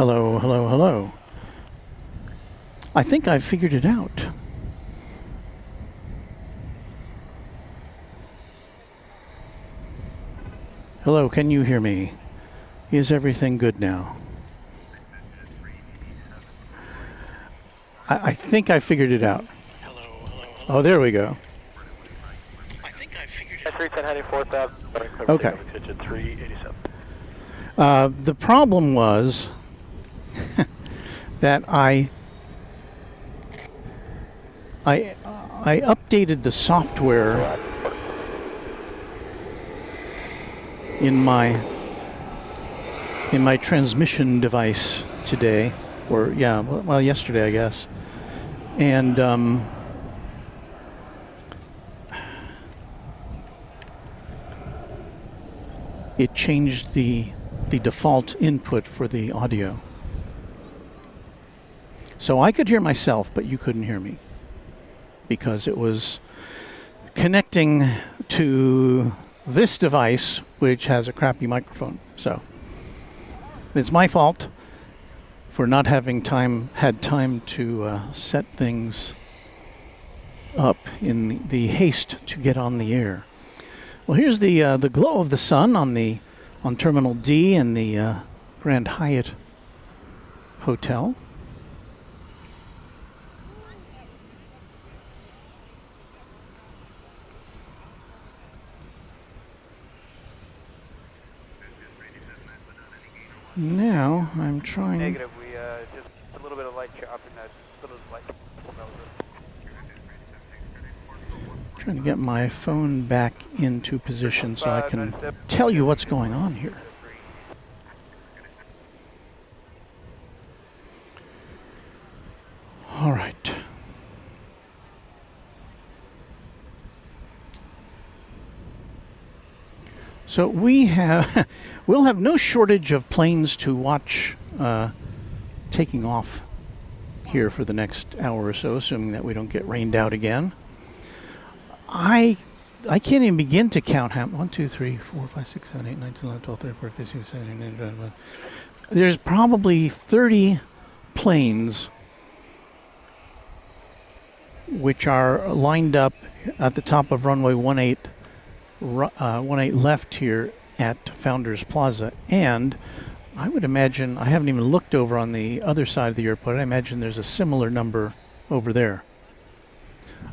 Hello, hello, hello. I think I've figured it out. Hello, can you hear me? Is everything good now? I think I figured it out. Hello, hello, hello. Oh, there we go. I think I figured it out. 310 heading 4000. Okay. 387. The problem was that I updated the software in my transmission device today, or well, yesterday, I guess, and it changed the default input for the audio. So I could hear myself, but you couldn't hear me because it was connecting to this device, which has a crappy microphone. So it's my fault for not having had time to set things up in the haste to get on the air. Well, here's the glow of the sun on Terminal D in the Grand Hyatt Hotel. Now I'm trying. Negative. We just a little bit of light chopping. A little light. Trying to get my phone back into position so I can tell you what's going on here. All right. So we'll have no shortage of planes to watch taking off here for the next hour or so, assuming that we don't get rained out again. I can't even begin to count how 1, 2, 3, 4, 5, 6, 7, 8, 9, 10, 11, 12, 13, 14, 15, 16, 17, 18, 19, 20. There's probably 30 planes which are lined up at the top of runway 18 left here at Founders Plaza, and I would imagine, I haven't even looked over on the other side of the airport, I imagine there's a similar number over there.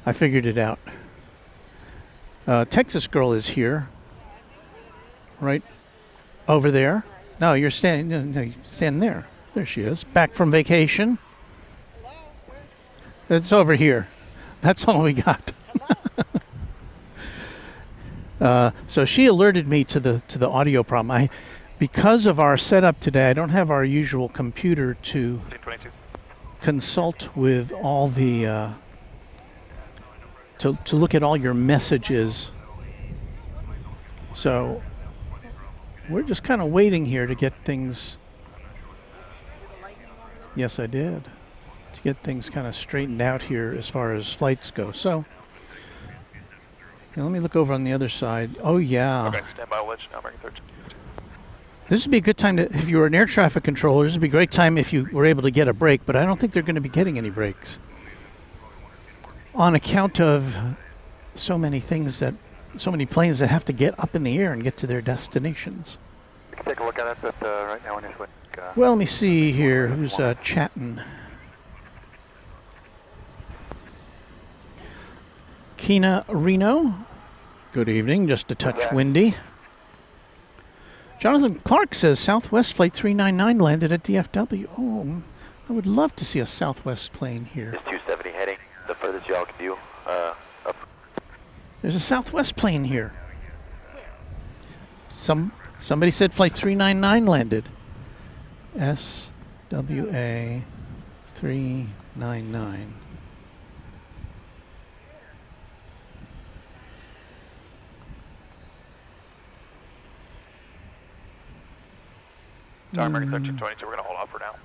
I figured it out. Texas Girl is here, right over there. No, you're standing. No, you're standing there. There she is, back from vacation. It's over here. That's all we got. So she alerted me to the audio problem. Because of our setup today, I don't have our usual computer to consult with all the. To look at all your messages. So we're just kind of waiting here to get things. Yes, I did. To get things kind of straightened out here as far as flights go. So let me look over on the other side. Oh, yeah. Okay, stand by wedge, now making 13. This would be a good time to, if you were an air traffic controller, this would be a great time if you were able to get a break, but I don't think they're going to be getting any breaks. On account of so many planes that have to get up in the air and get to their destinations. We can take a look at it, but right now we're just waiting. Well, let me see here. Who's chatting? Kina Reno. Good evening. Just a touch windy. Jonathan Clark says Southwest Flight 399 landed at DFW. Oh, I would love to see a Southwest plane here. It's 270 heading. The furthest y'all can do. Up. There's a Southwest plane here. Somebody said Flight 399 landed. SWA 399. Sorry, American 1320, so we're going to hold off for now.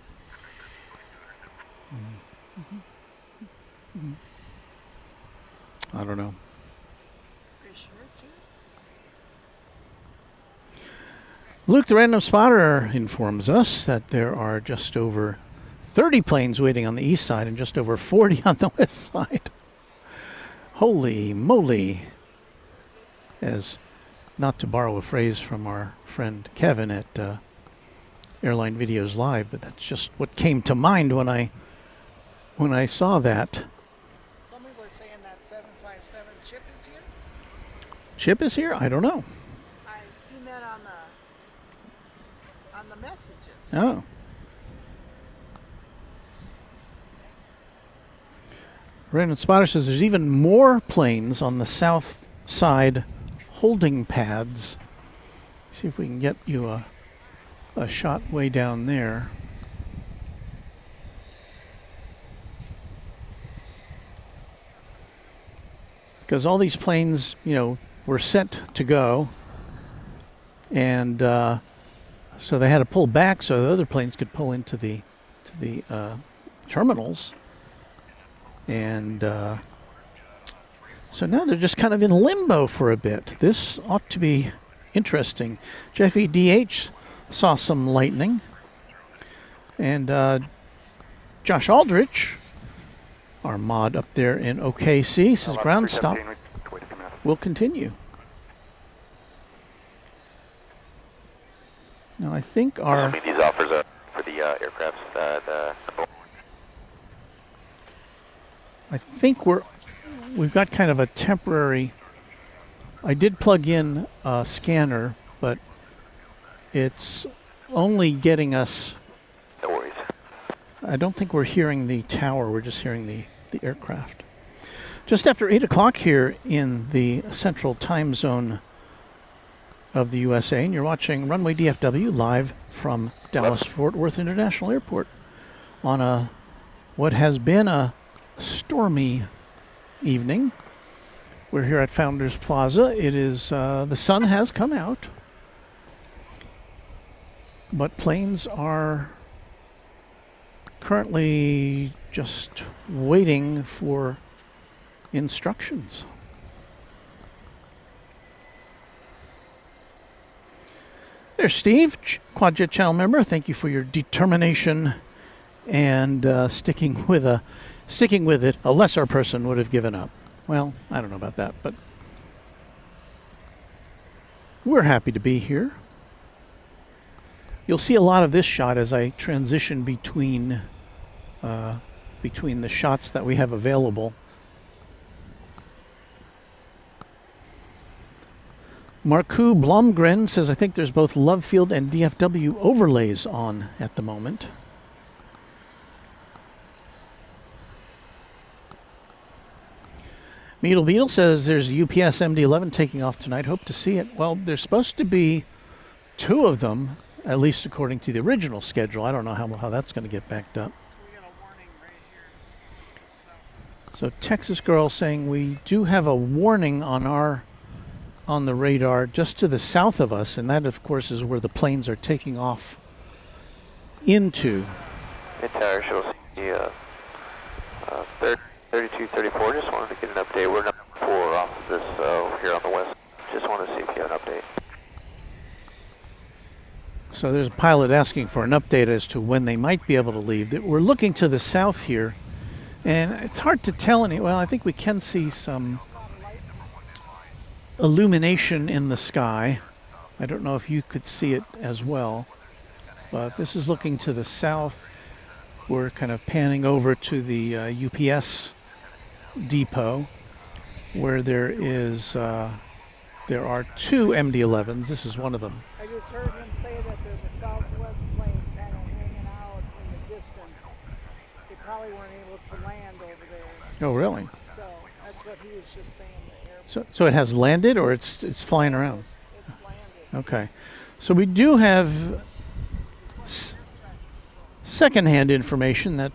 I don't know. Luke, the random spotter, informs us that there are just over 30 planes waiting on the east side and just over 40 on the west side. Holy moly. As, not to borrow a phrase from our friend Kevin at Airline Videos Live, but that's just what came to mind when I saw that. Somebody was saying that 757 chip is here. Chip is here? I don't know. I've seen that on the messages. Oh. Random spotter says there's even more planes on the south side holding pads. See if we can get you a shot way down there. Because all these planes, were set to go, and so they had to pull back so the other planes could pull into the terminals, and so now they're just kind of in limbo for a bit. This ought to be interesting. Jeffy DH saw some lightning, and Josh Aldrich, our mod up there in OKC, says ground stop will continue. Now I think our these offers for the aircrafts I think we've got kind of a temporary. I did plug in a scanner, but it's only getting us. No worries. I don't think we're hearing the tower. We're just hearing the aircraft. Just after 8 o'clock here in the central time zone of the USA, and you're watching Runway DFW live from Dallas-Fort Worth International Airport on what has been a stormy evening. We're here at Founders Plaza. It is the sun has come out, but planes are currently just waiting for instructions. There's Steve, Quadjet channel member. Thank you for your determination and sticking with it. A lesser person would have given up. Well, I don't know about that, but we're happy to be here. You'll see a lot of this shot as I transition between the shots that we have available. Marku Blomgren says, I think there's both Love Field and DFW overlays on at the moment. Beetle Beetle says there's a UPS MD-11 taking off tonight. Hope to see it. Well, there's supposed to be 2 of them, at least according to the original schedule. I don't know how that's going to get backed up. So we got a warning right here. So Texas Girl saying we do have a warning on the radar just to the south of us, and that of course is where the planes are taking off into. Mid-tower shows the 32, 34. Just wanted to get an update. We're number 4 off of this here on the west. Just wanted to see if you have an update. So there's a pilot asking for an update as to when they might be able to leave. We're looking to the south here, and it's hard to tell well, I think we can see some illumination in the sky. I don't know if you could see it as well, but this is looking to the south. We're kind of panning over to the UPS depot where there are 2 MD-11s. This is one of them. I just heard him say that there's a Southwest plane kind of hanging out in the distance. They probably weren't able to land over there. Oh, really? So that's what he was just saying. The airport. So it has landed, or it's flying around? It's landed. Okay. So we do have secondhand information that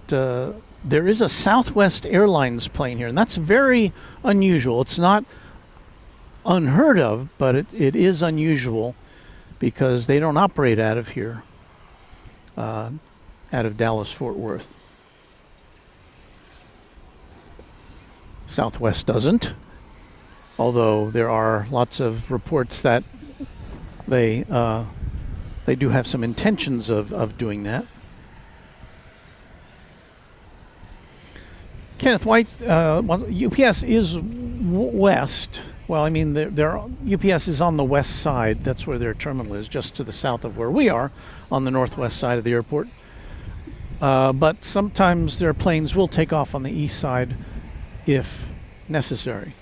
there is a Southwest Airlines plane here, and that's very unusual. It's not unheard of, but it is unusual because they don't operate out of here, out of Dallas-Fort Worth. Southwest doesn't, although there are lots of reports that they they do have some intentions of doing that. Kenneth White, UPS is west. Well, I mean, their UPS is on the west side. That's where their terminal is, just to the south of where we are, on the northwest side of the airport. But sometimes their planes will take off on the east side if necessary.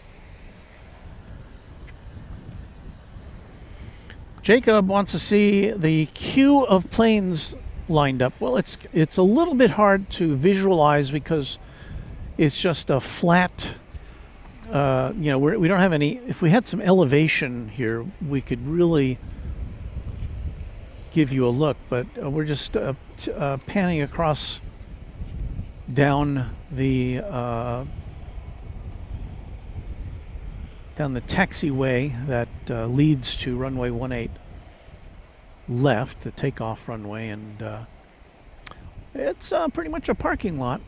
Jacob wants to see the queue of planes lined up. Well, it's a little bit hard to visualize because it's just a flat, we don't have any. If we had some elevation here, we could really give you a look, but we're just panning across down the taxiway that leads to runway 18 left, the takeoff runway, and it's pretty much a parking lot.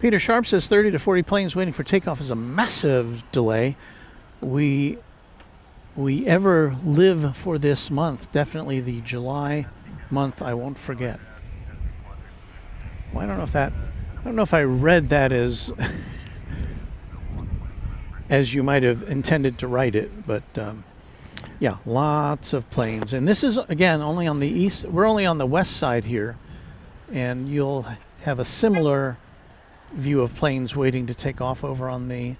Peter Sharp says 30 to 40 planes waiting for takeoff is a massive delay. We ever live for this month. Definitely the July month I won't forget. Well, I don't know if I read that as as you might have intended to write it, but yeah, lots of planes. And this is again only on the east. We're only on the west side here, and you'll have a similar view of planes waiting to take off over on the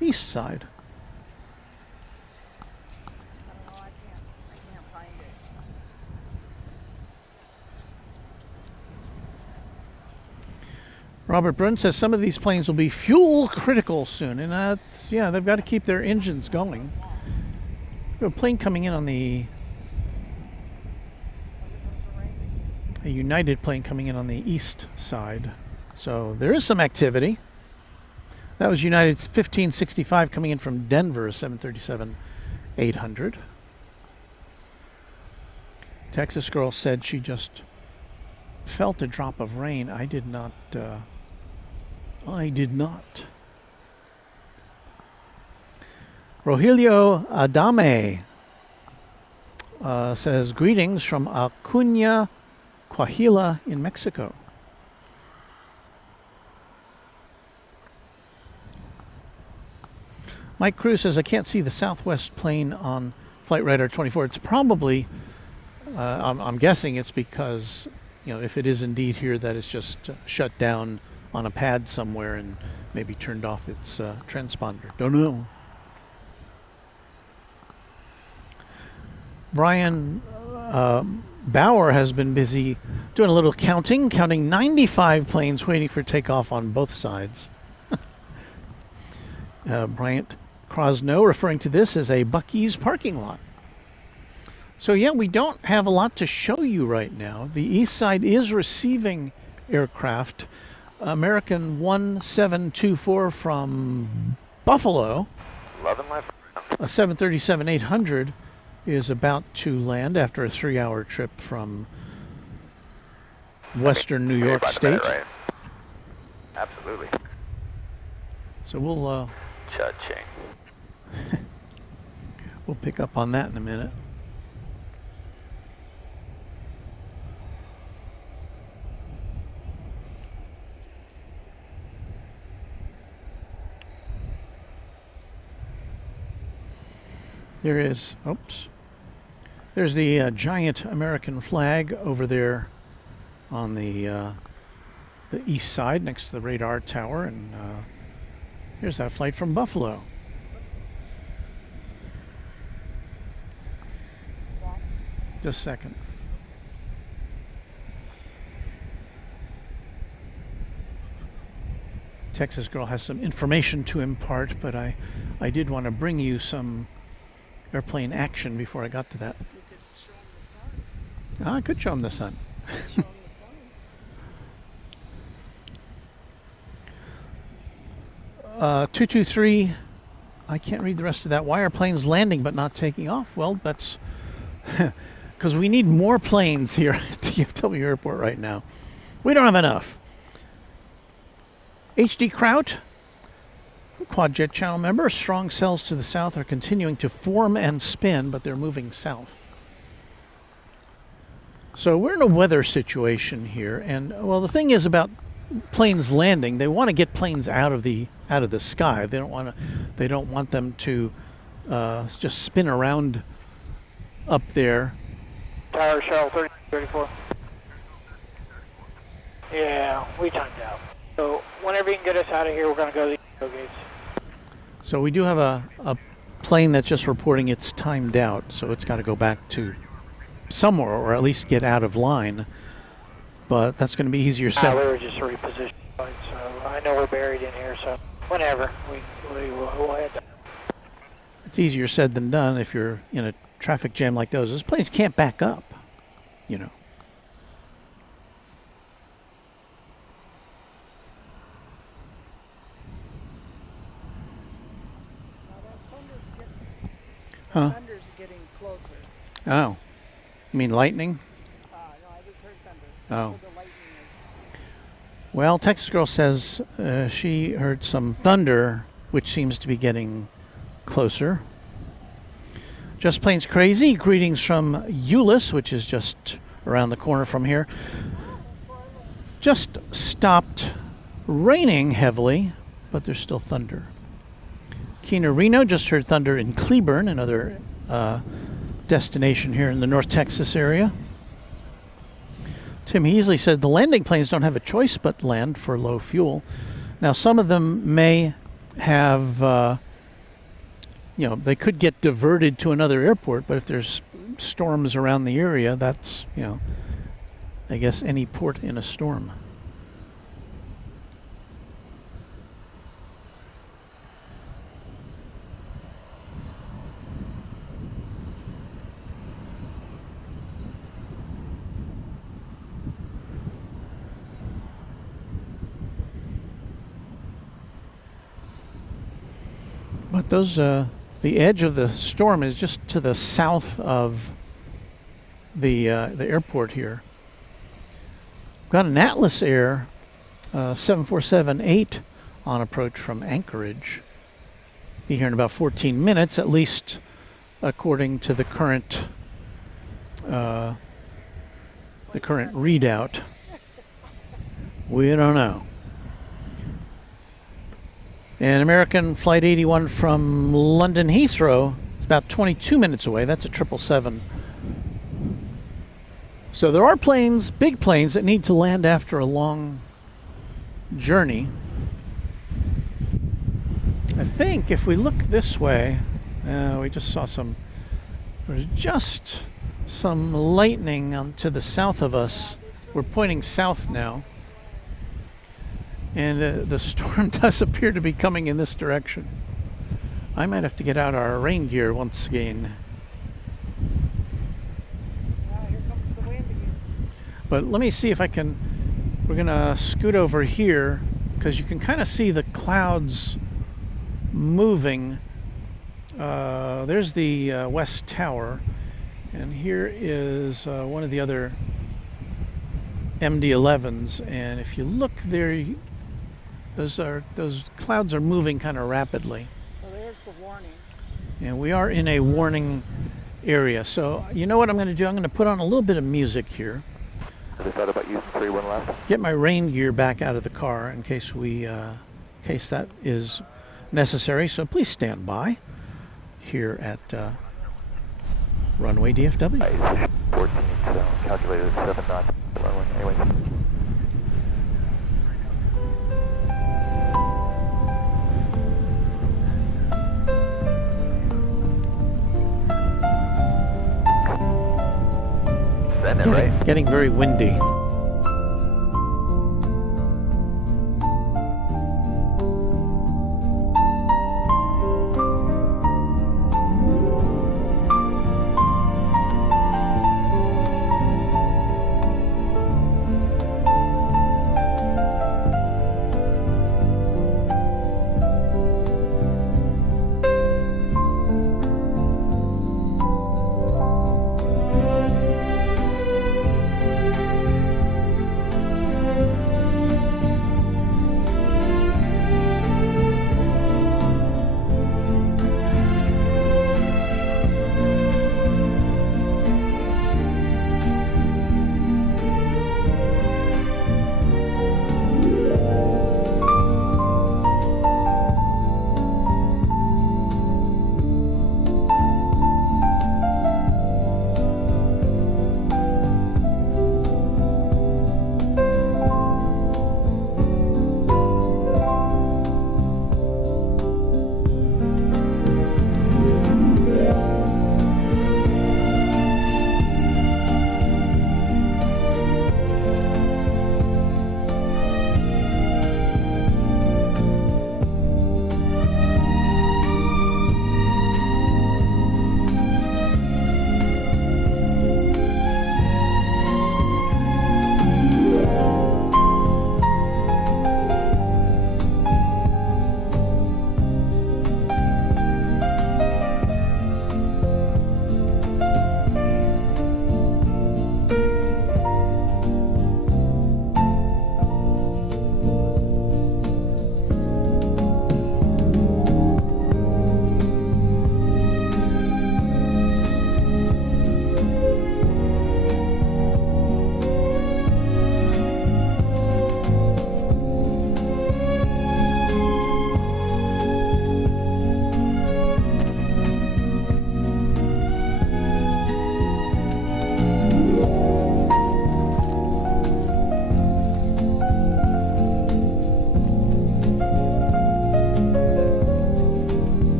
east side. I don't know, I can't find it. Robert Brunn says some of these planes will be fuel critical soon, and that's, yeah, they've got to keep their engines going. We have a plane coming in on the a United plane coming in on the east side. So there is some activity. That was United's 1565 coming in from Denver, 737-800. Texas girl said she just felt a drop of rain. I did not. Rogelio Adame says, greetings from Acuña, Coahuila in Mexico. Mike Cruz says, I can't see the Southwest plane on Flight Radar 24. It's probably, I'm guessing it's because, if it is indeed here, that it's just shut down on a pad somewhere and maybe turned off its transponder. Don't know. Brian Bauer has been busy doing a little counting 95 planes waiting for takeoff on both sides. Bryant Crosno referring to this as a Buc-ee's parking lot. So yeah, we don't have a lot to show you right now. The east side is receiving aircraft. American 1724 from Buffalo, 11 left. a 737-800 is about to land after a 3-hour trip from western New York State. Right. Absolutely. So we'll Cha-ching. we'll pick up on that in a minute. There is, there's the giant American flag over there on the east side next to the radar tower, and here's that flight from Buffalo. Just a second. Texas girl has some information to impart, but I did want to bring you some airplane action before I got to that. You could show them the sun. I could show them the sun. Show them the sun. 223, I can't read the rest of that. Why are planes landing but not taking off? Well, that's because we need more planes here at DFW Airport right now. We don't have enough. HD Kraut, Quad Jet Channel member. Strong cells to the south are continuing to form and spin, but they're moving south. So we're in a weather situation here, and well, the thing is about planes landing, they want to get planes out of the sky. They don't want them to just spin around up there. Tower shuttle 3034. Yeah, we timed out. So whenever you can get us out of here, we're going to go to the aero gates. So we do have a plane that's just reporting it's timed out, so it's got to go back to somewhere, or at least get out of line. But that's going to be easier said. We were just repositioned, so I know we're buried in here, so whenever we'll head down. It's easier said than done if you're in a traffic jam like those. Those planes can't back up, you know. Huh? Thunder's getting closer. Oh. You mean lightning? No, I just heard thunder. Oh. So the lightning is... Well, Texas Girl says she heard some thunder, which seems to be getting closer. Just Plains Crazy. Greetings from Euless, which is just around the corner from here. Just stopped raining heavily, but there's still thunder. Keena Reno just heard thunder in Cleburne, another destination here in the North Texas area. Tim Heasley said the landing planes don't have a choice but land for low fuel. Now, some of them may have, they could get diverted to another airport, but if there's storms around the area, that's, I guess any port in a storm. But those, the edge of the storm is just to the south of the airport here. Got an Atlas Air 747-8 on approach from Anchorage. Be here in about 14 minutes, at least according to the current readout. We don't know. And American Flight 81 from London Heathrow is about 22 minutes away. That's a 777. So there are planes, big planes, that need to land after a long journey. I think if we look this way, we just saw there's just some lightning to the south of us. We're pointing south now. And the storm does appear to be coming in this direction. I might have to get out our rain gear once again. Here comes the wind again. But let me see if I can... We're going to scoot over here, because you can kind of see the clouds moving. There's the West Tower. And here is one of the other MD-11s. And if you look there... Those clouds are moving kind of rapidly. So there's the warning. And we are in a warning area. So you know what I'm going to do? I'm going to put on a little bit of music here. Have you thought about using 3-1 left? Get my rain gear back out of the car in case that is necessary. So please stand by here at Runway DFW. 14, so calculated 7 knots runway. Anyway. Right? Getting very windy.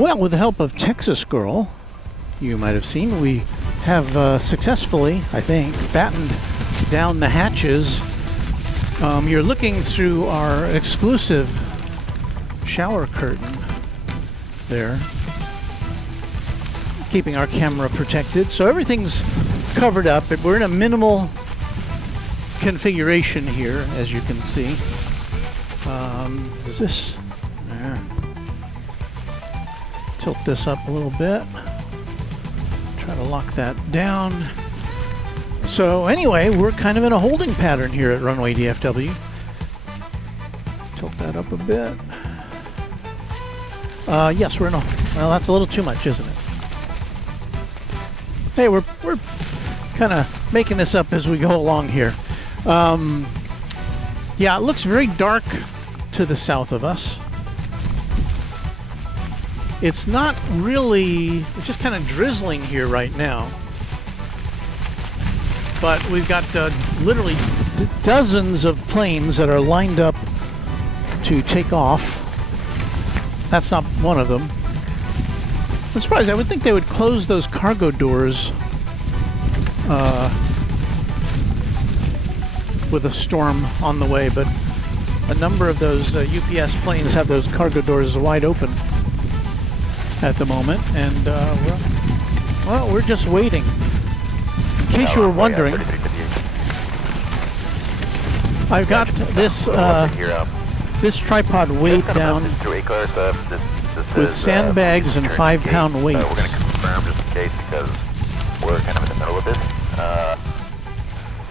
Well, with the help of Texas Girl, you might have seen, we have successfully, I think, battened down the hatches. You're looking through our exclusive shower curtain there, keeping our camera protected. So everything's covered up. We're in a minimal configuration here, as you can see. Is this? Yeah. Tilt this up a little bit. Try to lock that down. So anyway, we're kind of in a holding pattern here at Runway DFW. Tilt that up a bit. Yes, we're in a... Well, that's a little too much, isn't it? Hey, we're kind of making this up as we go along here. Yeah, it looks very dark to the south of us. It's not really... It's just kind of drizzling here right now. But we've got literally dozens of planes that are lined up to take off. That's not one of them. I'm surprised. I would think they would close those cargo doors with a storm on the way, but a number of those UPS planes have those cargo doors wide open at the moment, and we're just waiting. In case you were wondering, I've got this this tripod weighed down with sandbags and 5-pound weights. We're going to confirm just in case because we're kind of in the middle of this.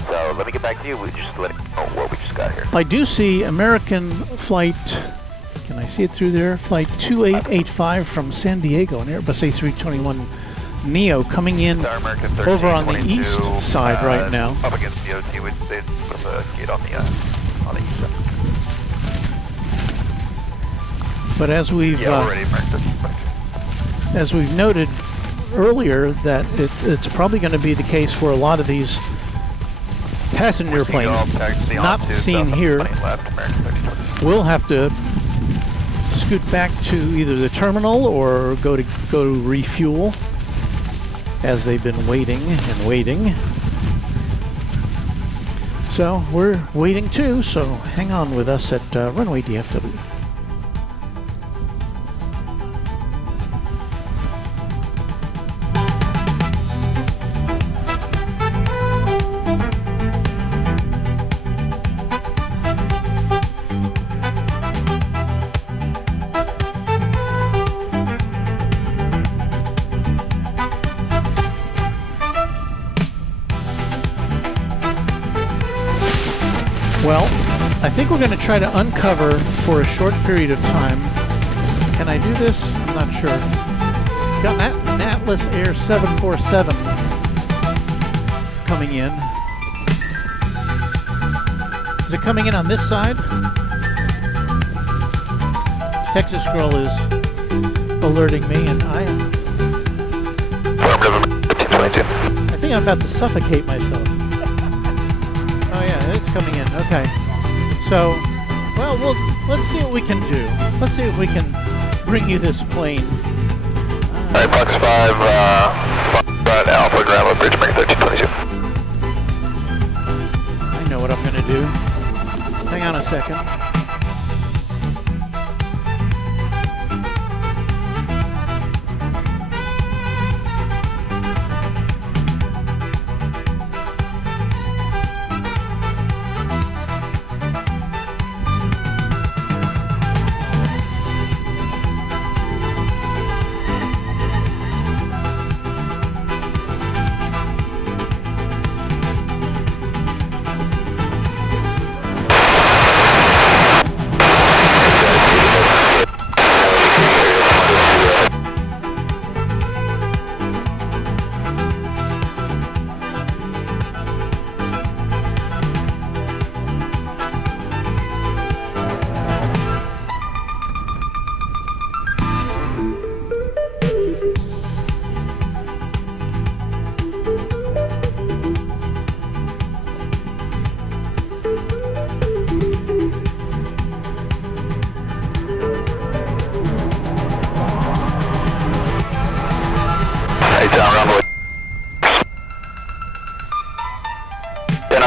So let me get back to you. We just let you know what we just got here. I do see American flight, can I see it through there? Flight 2885 from San Diego, an Airbus A321 Neo coming in over on the east side right now. Up against the OT, we'd say with a gate on the east side. But as we've as we've noted earlier, that it's probably going to be the case for a lot of these passenger planes not seen here will have to scoot back to either the terminal or go to refuel, as they've been waiting and waiting. So we're waiting too, so hang on with us at Runway DFW. Well, I think we're going to try to uncover for a short period of time. Can I do this? I'm not sure. Got an Atlas Air 747 coming in. Is it coming in on this side? Texas Girl is alerting me, and I think I'm about to suffocate myself. Oh yeah, it's coming in. Okay. So, well, let's see what we can do. Let's see if we can bring you this plane. Alright, Fox 5, Alpha, Grandma, Bridgebank 1322. I know what I'm going to do. Hang on a second.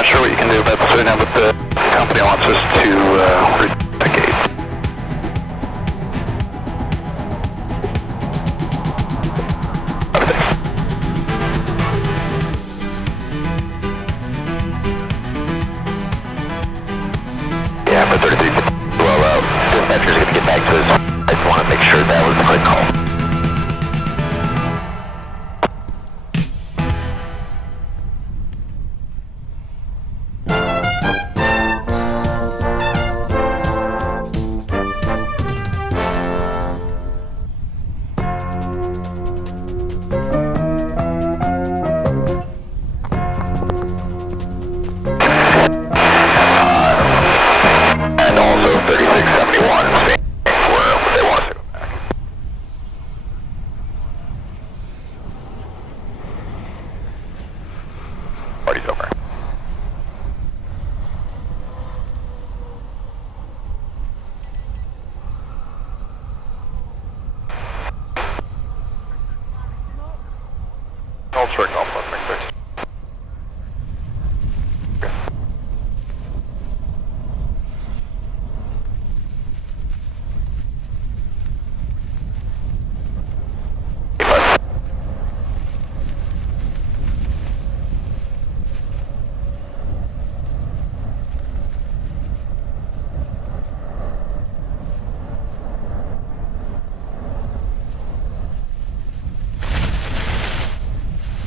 not sure what you can do about this right now, but the company wants us to rededicate. Yeah, for 33, well, dispatcher's going to get back to us. I just want to make sure that was a quick call. And also 3671, same where they want us to go back. Party's over. I'll check off that thing first.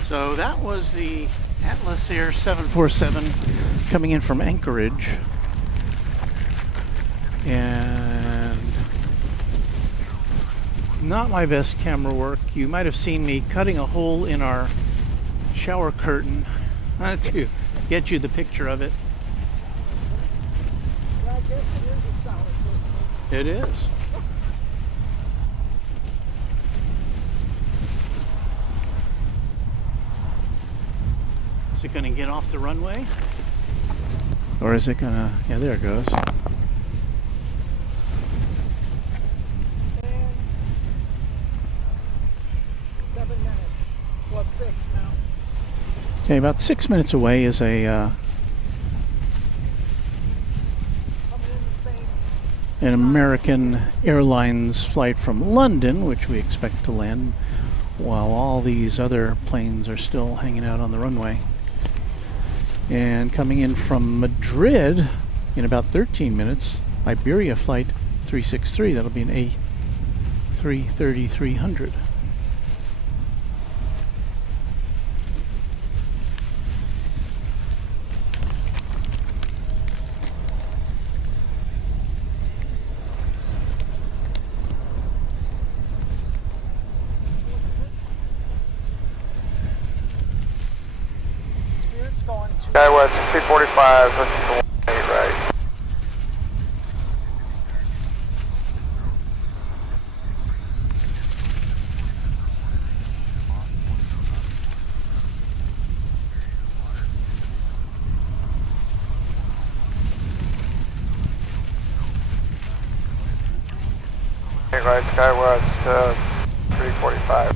So that was the Atlas Air 747 coming in from Anchorage. And not my best camera work. You might have seen me cutting a hole in our shower curtain to get you the picture of it. Yeah, I guess it is a shower system. It is. Is it going to get off the runway? Or is it going to... Yeah, there it goes. And 7 minutes. Well, 6 now. Okay, about 6 minutes away is a Coming in the same. an American Airlines flight from London, which we expect to land while all these other planes are still hanging out on the runway. And coming in from Madrid in about 13 minutes, Iberia flight 363. That'll be an A330-300. Spirit's going to. SkyWest 345, this is the 18 right. Right, SkyWest 345.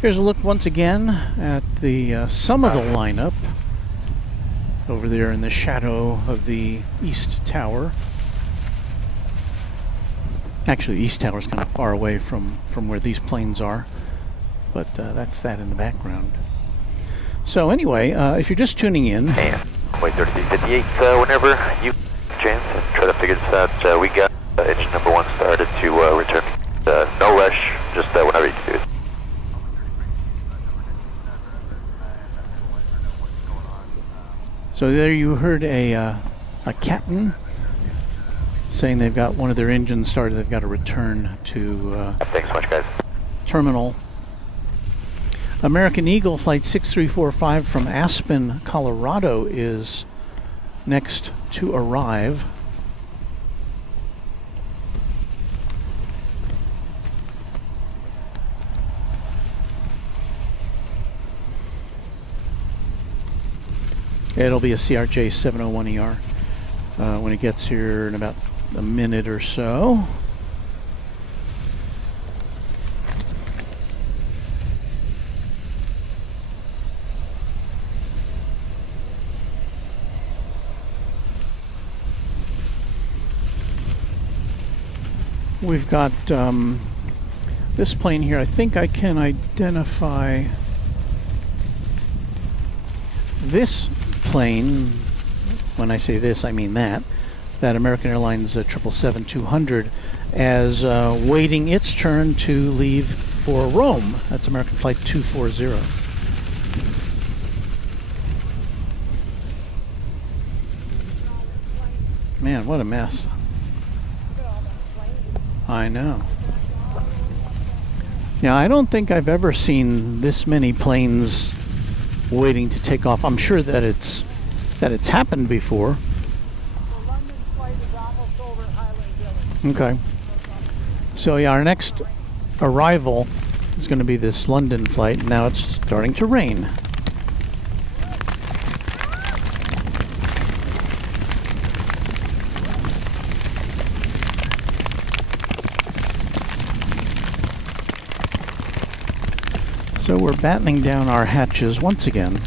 Here's a look once again at the some of the lineup over there in the shadow of the East Tower. Actually, the East Tower is kind of far away from where these planes are, but that's that in the background. So anyway, if you're just tuning in, And wait 3358, whenever you chance and try to figure this out, we got engine number 1 started to return. No rush, just whenever you can do it. so there you heard a captain saying they've got one of their engines started. They've got to return to Thanks so much, guys. terminal. American Eagle flight 6345 from Aspen, Colorado is next to arrive. It'll be a CRJ 701ER when it gets here in about a minute or so. We've got this plane here. I think I can identify this plane. When I say this, I mean that American Airlines 777-200 as waiting its turn to leave for Rome. That's American Flight 240. Man, what a mess. I know. Yeah, I don't think I've ever seen this many planes waiting to take off. I'm sure that it's happened before. The London flight is almost over Highland Village. Okay. So yeah, our next arrival is going to be this London flight. Now it's starting to rain. So we're battening down our hatches once again.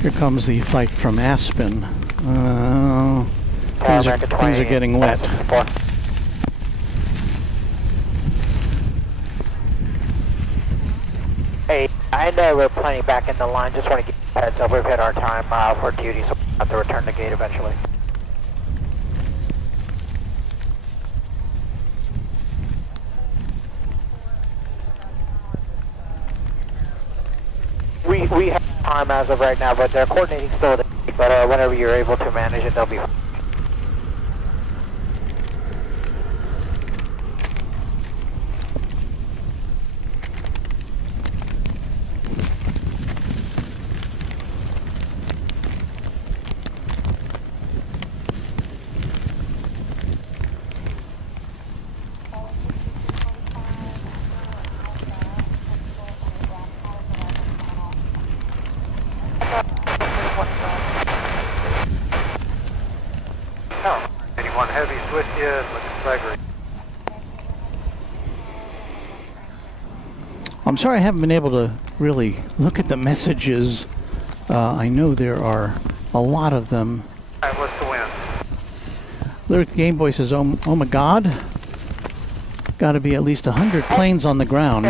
Here comes the flight from Aspen. Things are getting wet. Hey, I know we're plenty back in the line. Just want to give you a heads up. We've hit our time for duty, so we'll have to return the gate eventually. We have time as of right now, but they're coordinating still with the gate, but whenever you're able to manage it, they'll be fine. Anyone heavy's with you, looking flagrant. I'm sorry I haven't been able to really look at the messages. I know there are a lot of them. All right, what's the wind? Lyric Game Boy says, oh my God. Got to be at least 100 planes on the ground.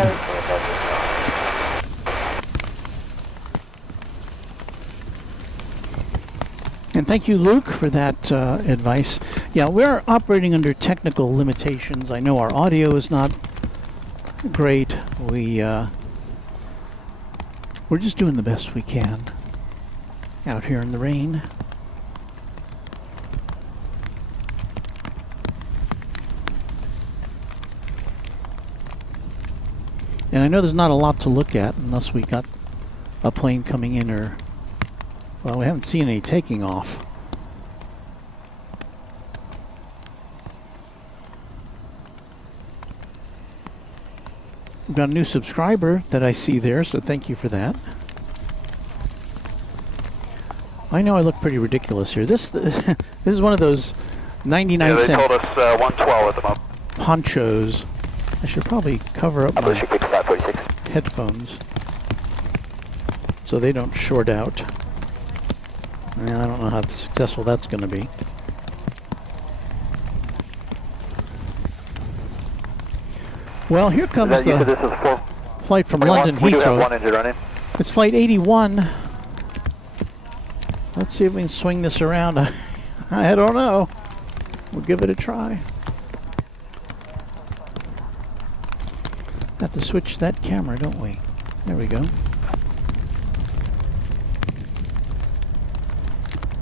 And thank you, Luke, for that advice. Yeah, we're operating under technical limitations. I know our audio is not great. We're just doing the best we can out here in the rain. And I know there's not a lot to look at unless we got a plane coming in or... Well, we haven't seen any taking off. We've got a new subscriber that I see there, so thank you for that. I know I look pretty ridiculous here. This is one of those 99-cent they told us 112 at the moment. ponchos. I should probably cover up my headphones so they don't short out. I don't know how successful that's going to be. Well, here comes the flight from London Heathrow. We do have one engine running. It's flight 81. Let's see if we can swing this around. I don't know. We'll give it a try. Have to switch that camera, don't we? There we go.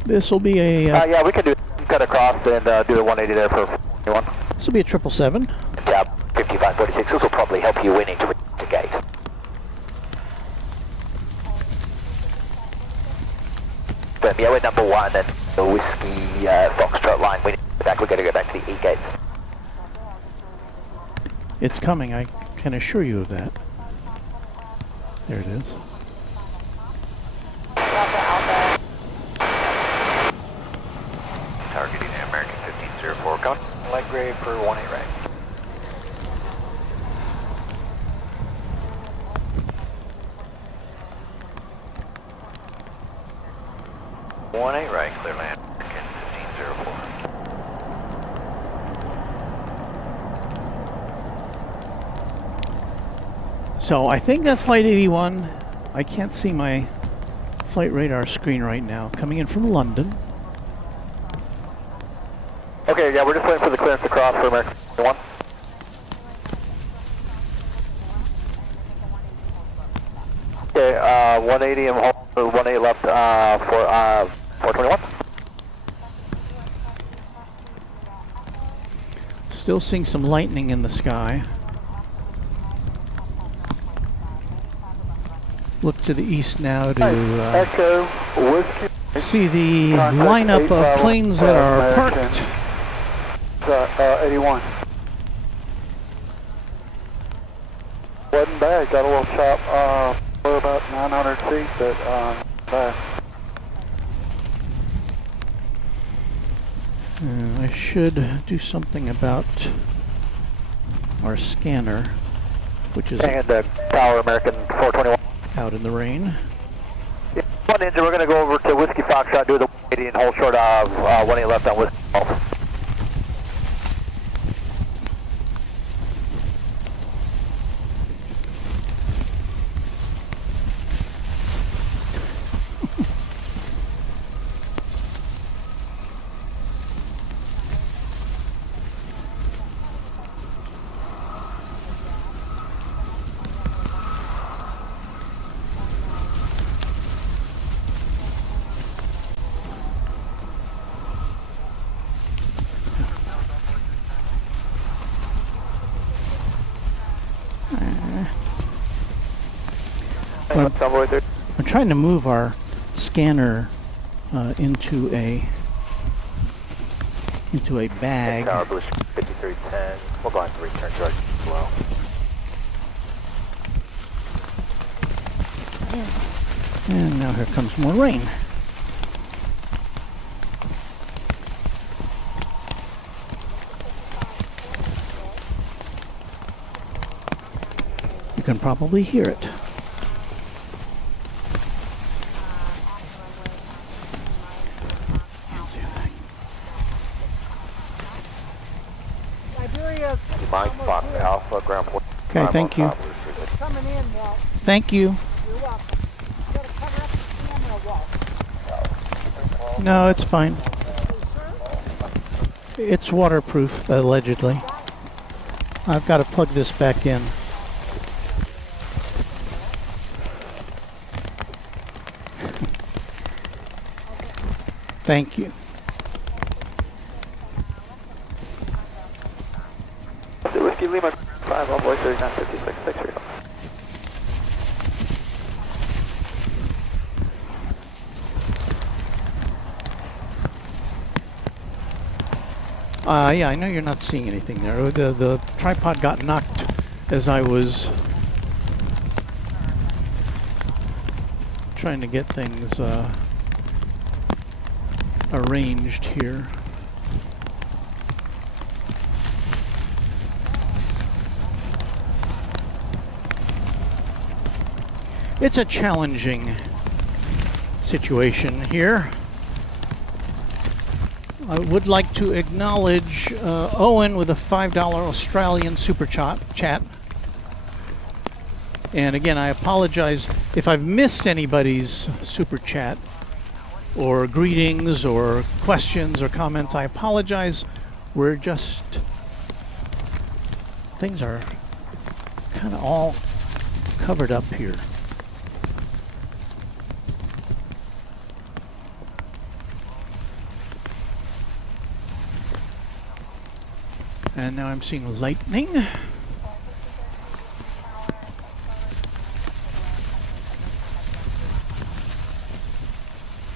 This will be a... yeah, we can cut across and do the 180 there for anyone. This will be a 777. Tab 5546. This will probably help you winning to the gate. Yeah, we're number 1 and the Whiskey Foxtrot line. We're going to go back to the E gates. It's coming, I can assure you of that. There it is. Targeting American 1504 grade for 18 right. One eight right, clear land. 1504. So I think that's Flight 81. I can't see my flight radar screen right now. Coming in from London. Okay, yeah, we're just waiting for the clearance to cross for American 1. Okay, 180 and 18 left for 421. Still seeing some lightning in the sky. Look to the east now to Echo, Whiskey, see the lineup of planes that are parked. 81. Wasn't bad, got a little chop for about 900 feet, but bad. I should do something about our scanner, which is And Tower American 421. out in the rain. Yeah, one engine, we're going to go over to Whiskey Foxtrot, do the 180 and hold short of 18 left on Whiskey Golf. I'm trying to move our scanner into a bag. Tower Blue 5310. We'll go on to return charge as well. And now here comes more rain. You can probably hear it. Liberia's Mike Fox almost here. Alpha Ground Point. Okay, thank you. It's coming in, Walt. Thank you. You're welcome. You gotta cover up the camera, Walt. No, it's fine. It's waterproof, allegedly. I've got to plug this back in. Thank you. Whiskey Lima 5, all boys 3956, 6 here. Yeah, I know you're not seeing anything there. The tripod got knocked as I was trying to get things arranged here. It's a challenging situation here. I would like to acknowledge Owen with a $5 Australian super chat. And again, I apologize if I've missed anybody's super chat or greetings or questions or comments. I apologize. We're just, things are kind of all covered up here. And now I'm seeing lightning.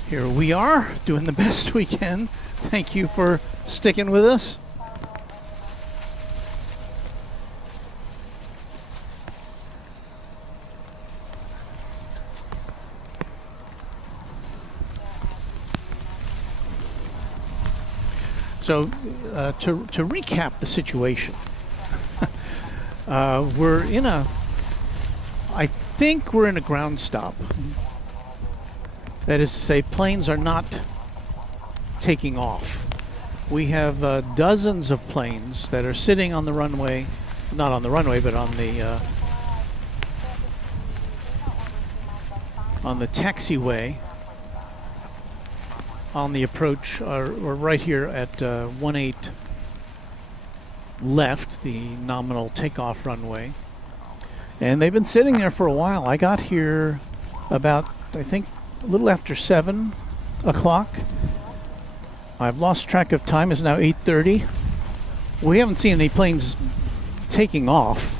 Here we are, doing the best we can. Thank you for sticking with us. So to recap the situation, we're in a, I think we're in a ground stop. That is to say, planes are not taking off. We have dozens of planes that are sitting on the runway, not on the runway, but on the taxiway, on the approach, or right here at 18 left, the nominal takeoff runway. And they've been sitting there for a while. I got here about, I think, a little after 7 o'clock. I've lost track of time. It's now 8:30. We haven't seen any planes taking off.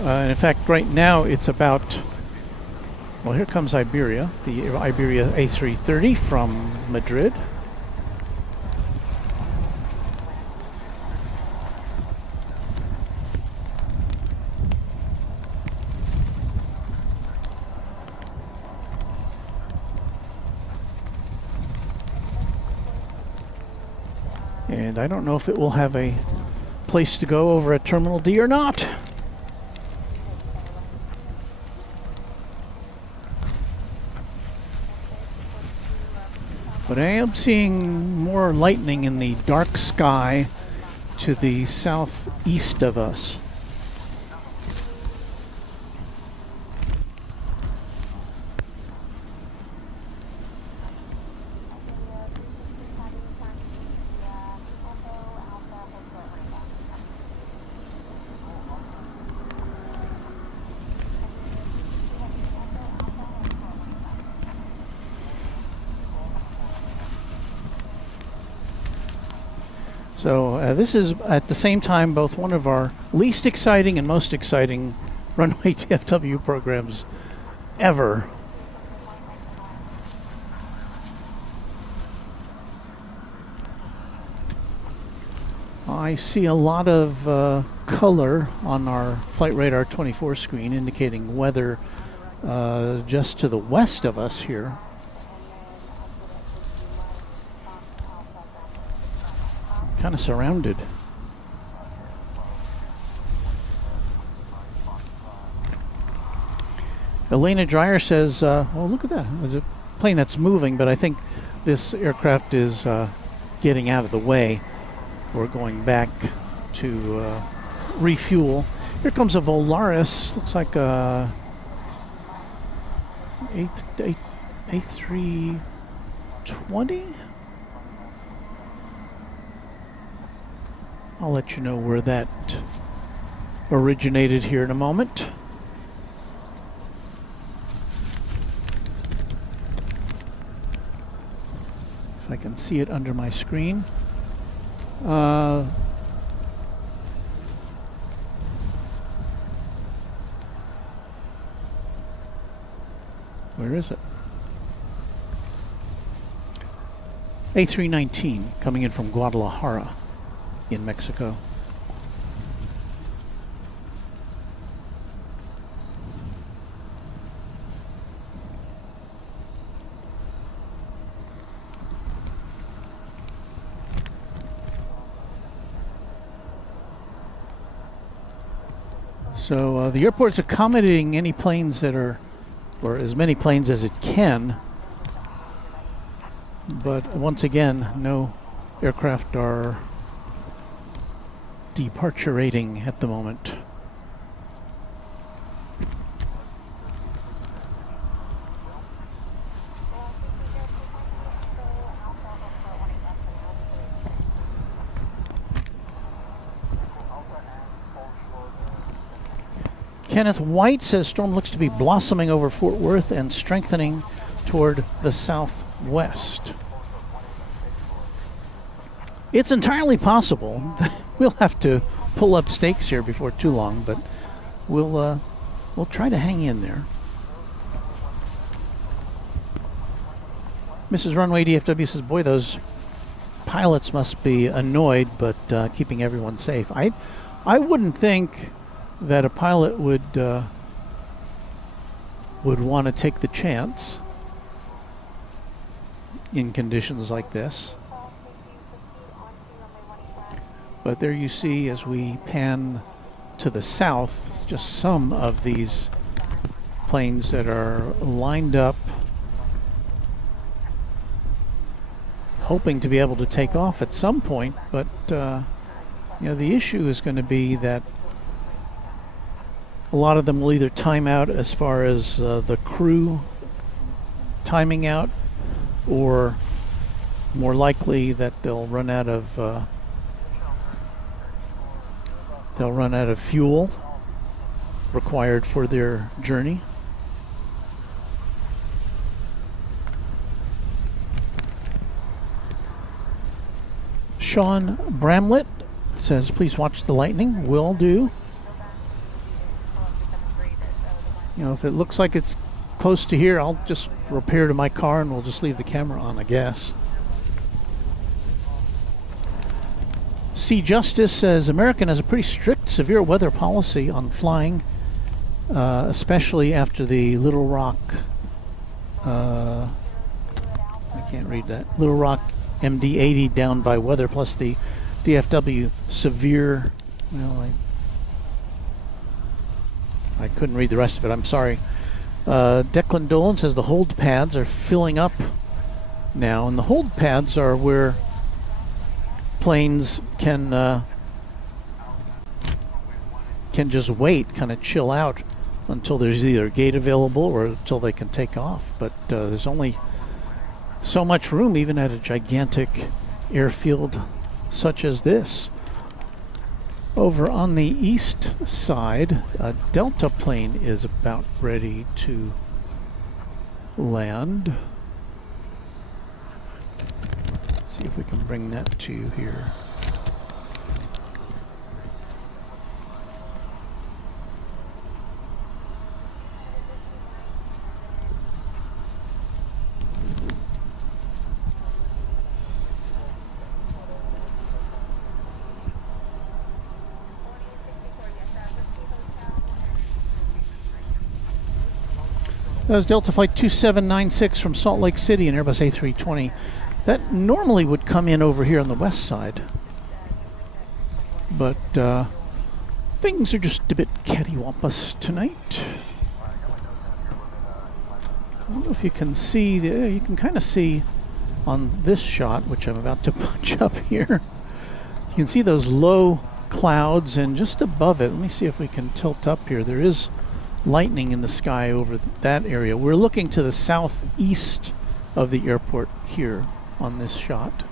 In fact, right now it's about, well, here comes Iberia, the Iberia A330 from Madrid. And I don't know if it will have a place to go over at Terminal D or not. But I am seeing more lightning in the dark sky to the southeast of us. So this is at the same time both one of our least exciting and most exciting Runway DFW programs ever. I see a lot of color on our Flight Radar 24 screen indicating weather just to the west of us here. Kind of surrounded. Elena Dreyer says, oh, look at that. There's a plane that's moving, but I think this aircraft is getting out of the way. We're going back to refuel. Here comes a Volaris. Looks like a A320. I'll let you know where that originated here in a moment. If I can see it under my screen. Where is it? A319 coming in from Guadalajara in Mexico. So the airport's accommodating any planes that are, or as many planes as it can, but once again, no aircraft are departurating at the moment. Kenneth White says storm looks to be blossoming over Fort Worth and strengthening toward the southwest. It's entirely possible. We'll have to pull up stakes here before too long, but we'll try to hang in there. Mrs. Runway DFW says, boy, those pilots must be annoyed, but keeping everyone safe. I wouldn't think that a pilot would want to take the chance in conditions like this. But there you see, as we pan to the south, just some of these planes that are lined up, hoping to be able to take off at some point. But you know, the issue is going to be that a lot of them will either time out as far as the crew timing out, or more likely that they'll run out of fuel required for their journey. Sean Bramlett says, please watch the lightning. Will do. You know, if it looks like it's close to here, I'll just repair to my car and we'll just leave the camera on, I guess. C. Justice says, American has a pretty strict, severe weather policy on flying, especially after the Little Rock, I can't read that, Little Rock MD-80 down by weather, plus the DFW severe, well, I couldn't read the rest of it, I'm sorry. Declan Dolan says the hold pads are filling up now, and the hold pads are where planes can just wait, kind of chill out until there's either a gate available or until they can take off. But there's only so much room, even at a gigantic airfield such as this. Over on the east side, a Delta plane is about ready to land. Let's see if we can bring that to you here. That was Delta Flight 2796 from Salt Lake City, an Airbus A320. That normally would come in over here on the west side. But things are just a bit cattywampus tonight. I don't know if you can see, you can kind of see on this shot, which I'm about to punch up here. You can see those low clouds, and just above it, let me see if we can tilt up here. There is lightning in the sky over that area. We're looking to the southeast of the airport here on this shot.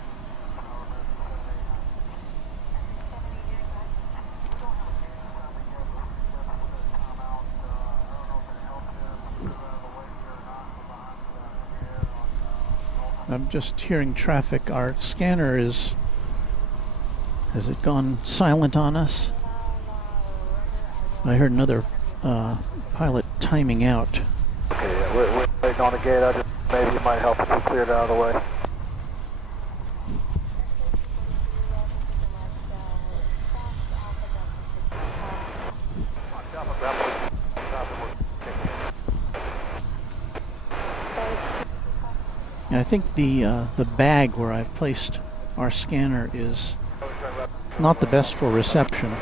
I'm just hearing traffic. Our scanner has it gone silent on us? I heard another pilot timing out. Okay, yeah, we're waiting on the gate. I just maybe it might help if we cleared out of the way. And I think the bag where I've placed our scanner is not the best for reception.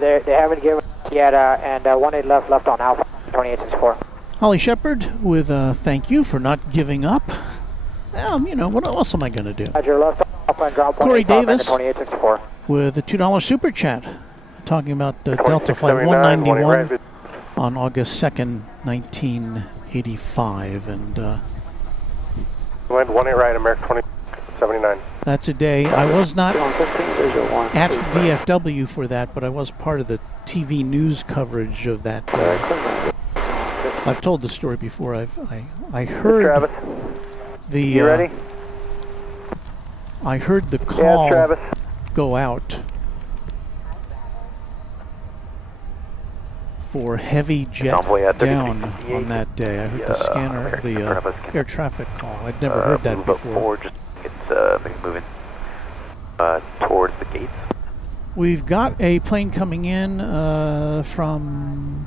They haven't given yet, and 18 left on Alpha 2864. Holly Shepard with thank you for not giving up. You know, what else am I going to do? Roger, left Alpha and ground Corey Davis 2864. with a $2 super chat, talking about Delta Flight 191 on August 2nd, 1985. And Land 18 right, American 2079. that's a day. I was not at DFW for that, but I was part of the TV news coverage of that day. I've told the story before. I heard Travis, the you ready? I heard the call Travis. go out for heavy jet down on that day. I heard the scanner, the air traffic call. I'd never heard that before. Just it's moving towards the gates. We've got a plane coming in from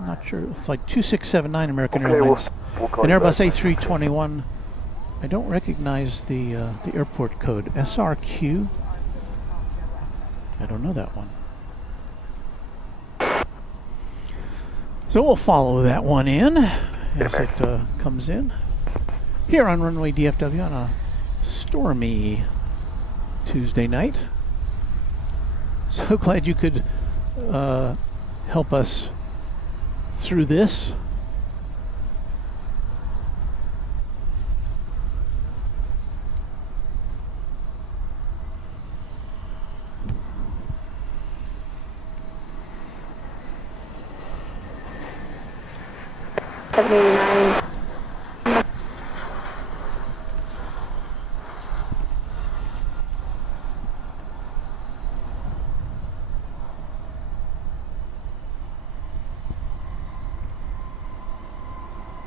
I'm not sure. It's like 2679 American Okay, Airlines. we'll call An you Airbus back. A321. I don't recognize the airport code. SRQ? I don't know that one. So we'll follow that one in as it comes in. Here on Runway DFW on a stormy Tuesday night. So glad you could help us through this.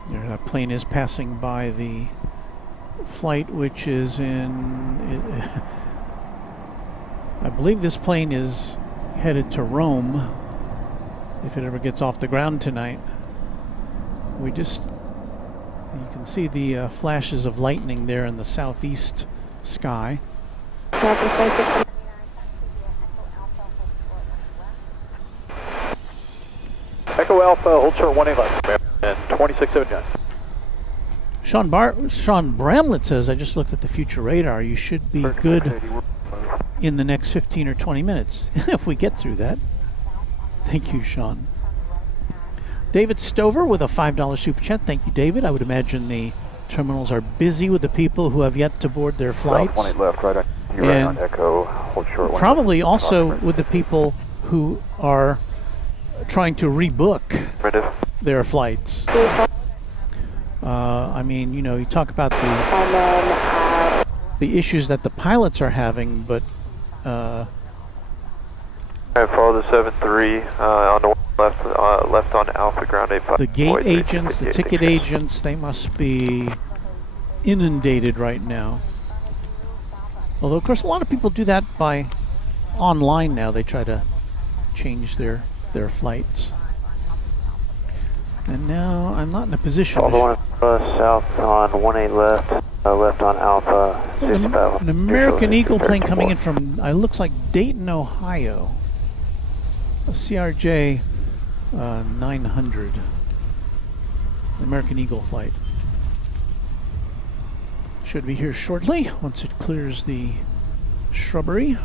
There, that plane is passing by the flight, which is in. I believe this plane is headed to Rome, if it ever gets off the ground tonight. You can see the flashes of lightning there in the southeast sky. Echo Alpha, hold short 18 left, and 2679. Sean Bramlett says, I just looked at the future radar. You should be good in the next 15 or 20 minutes, if we get through that. Thank you, Sean. David Stover with a $5 super chat. Thank you, David. I would imagine the terminals are busy with the people who have yet to board their flights. 18 left, right on. You're right on Echo, hold short 18. Probably also with the people who are trying to rebook their flights. I mean, you know, you talk about the issues that the pilots are having, but Alright, follow the 73 on the left on Alpha Ground 85. the gate agents, the ticket agents, they must be inundated right now. Although, of course, a lot of people do that by online now. They try to change their flights. And now I'm not in a position Follow the one south on 18 left, left on Alpha. an American Eagle plane coming in from, it looks like Dayton, Ohio. A CRJ 900. The American Eagle flight. Should be here shortly once it clears the shrubbery.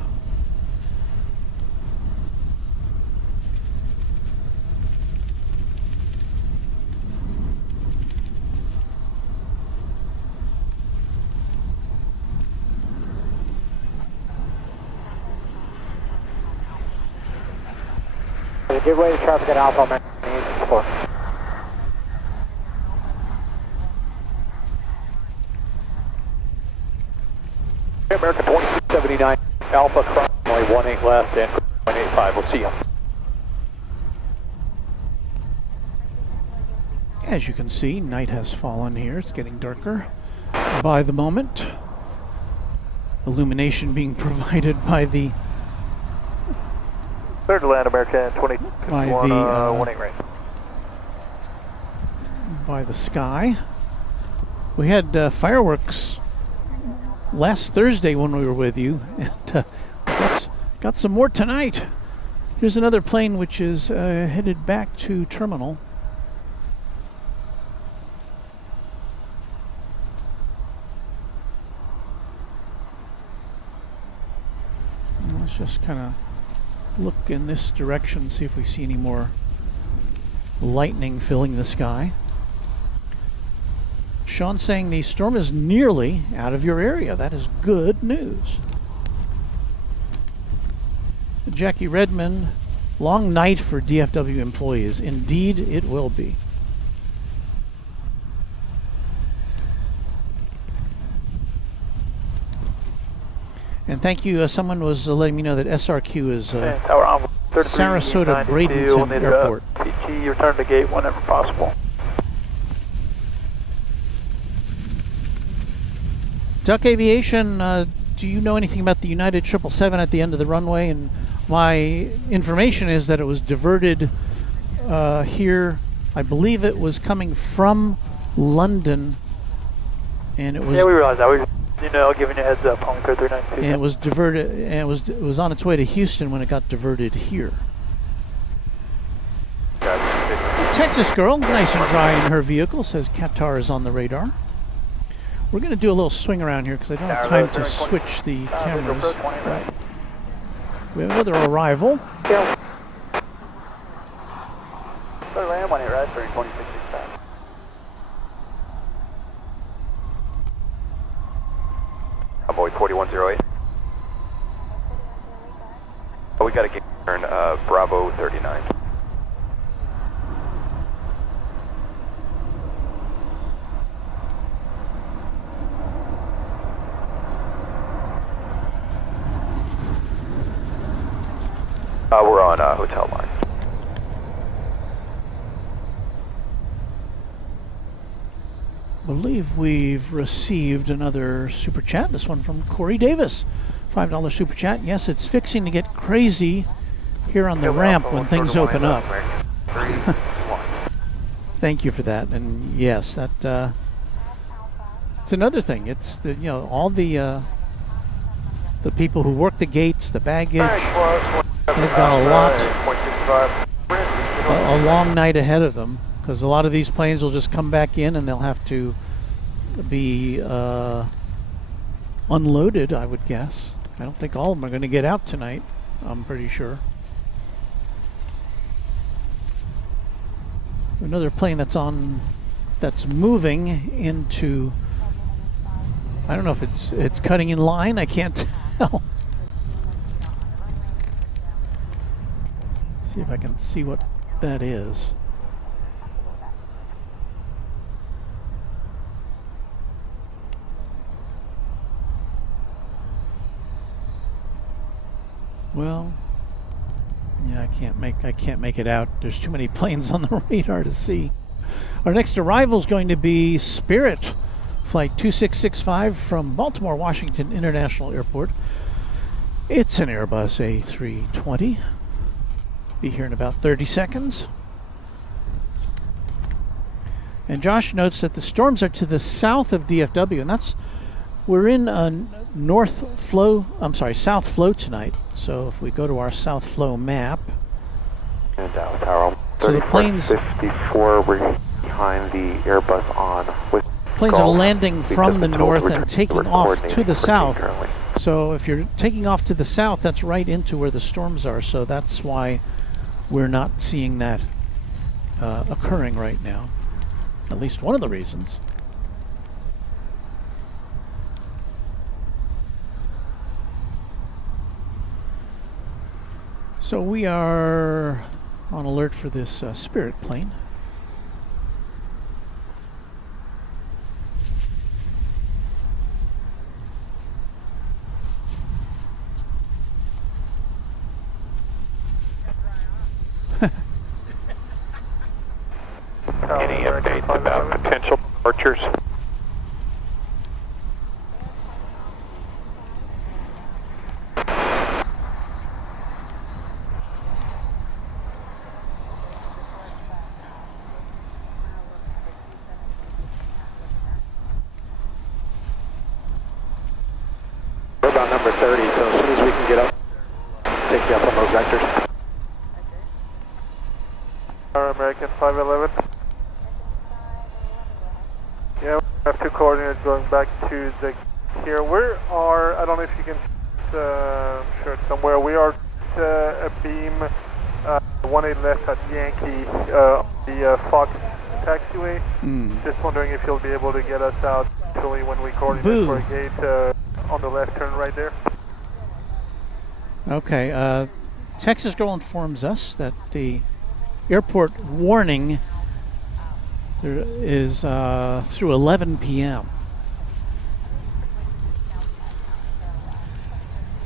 Give way to traffic at Alpha American Support. American 2679, Alpha cross, only 18 left, and 0.85, we'll see you. As you can see, night has fallen here. It's getting darker by the moment. Illumination being provided by the Clear to land, American 2051, 18 right. by the sky. We had fireworks last Thursday when we were with you, and got some more tonight. Here's another plane which is headed back to terminal. And let's just kind of look in this direction, see if we see any more lightning filling the sky. Sean saying the storm is nearly out of your area. That is good news. Jackie Redmond, long night for DFW employees. Indeed, it will be. And thank you. Someone was letting me know that SRQ is Sarasota Bradenton Airport. CT, return to gate whenever possible. Duck Aviation, do you know anything about the United 777 at the end of the runway? And my information is that it was diverted here. I believe it was coming from London, and it was. Yeah, we realized that. We, giving you a heads up, home code 392. And it was diverted, and it was on its way to Houston when it got diverted here. Texas girl, nice and dry in her vehicle, says Qatar is on the radar. We're going to do a little swing around here because I don't have time to switch the cameras. Right. We have another arrival. Yeah. Land on it, right? 2665. Cowboy 4108. Oh, we got to get turn Bravo 39. We're on hotel line. I believe we've received another super chat. This one from Corey Davis. $5 super chat. Yes, it's fixing to get crazy here on the ramp when things open up. Thank you for that. And yes, that it's another thing. It's the all the people who work the gates, the baggage. They've got a long night ahead of them because a lot of these planes will just come back in and they'll have to be unloaded, I would guess. I don't think all of them are going to get out tonight, I'm pretty sure. Another plane that's moving into, I don't know if it's cutting in line, I can't tell. See if I can see what that is. Well, yeah, I can't make it out. There's too many planes on the radar to see. Our next arrival is going to be Spirit, flight 2665 from Baltimore Washington International Airport. It's an Airbus A320. Be here in about 30 seconds. And Josh notes that the storms are to the south of DFW, and we're in south flow tonight. So if we go to our south flow map, And Dallas Tower, so the planes 54, we're behind the Airbus on. Planes are landing from the north and taking off to the south. So if you're taking off to the south, that's right into where the storms are. So that's why we're not seeing that occurring right now. At least one of the reasons. So we are on alert for this Spirit plane. Any updates about potential departures? We're about number 30, so as soon as we can get up, take you up on those vectors. Our American 511. Yeah, we have two coordinates going back to the here. We are, I don't know if you can show it somewhere. We are a beam 18 left at Yankee, the Fox taxiway. Just wondering if you'll be able to get us out actually when we coordinate for a gate on the left turn right there. Okay, Texas Girl informs us that the airport warning there is through 11 p.m.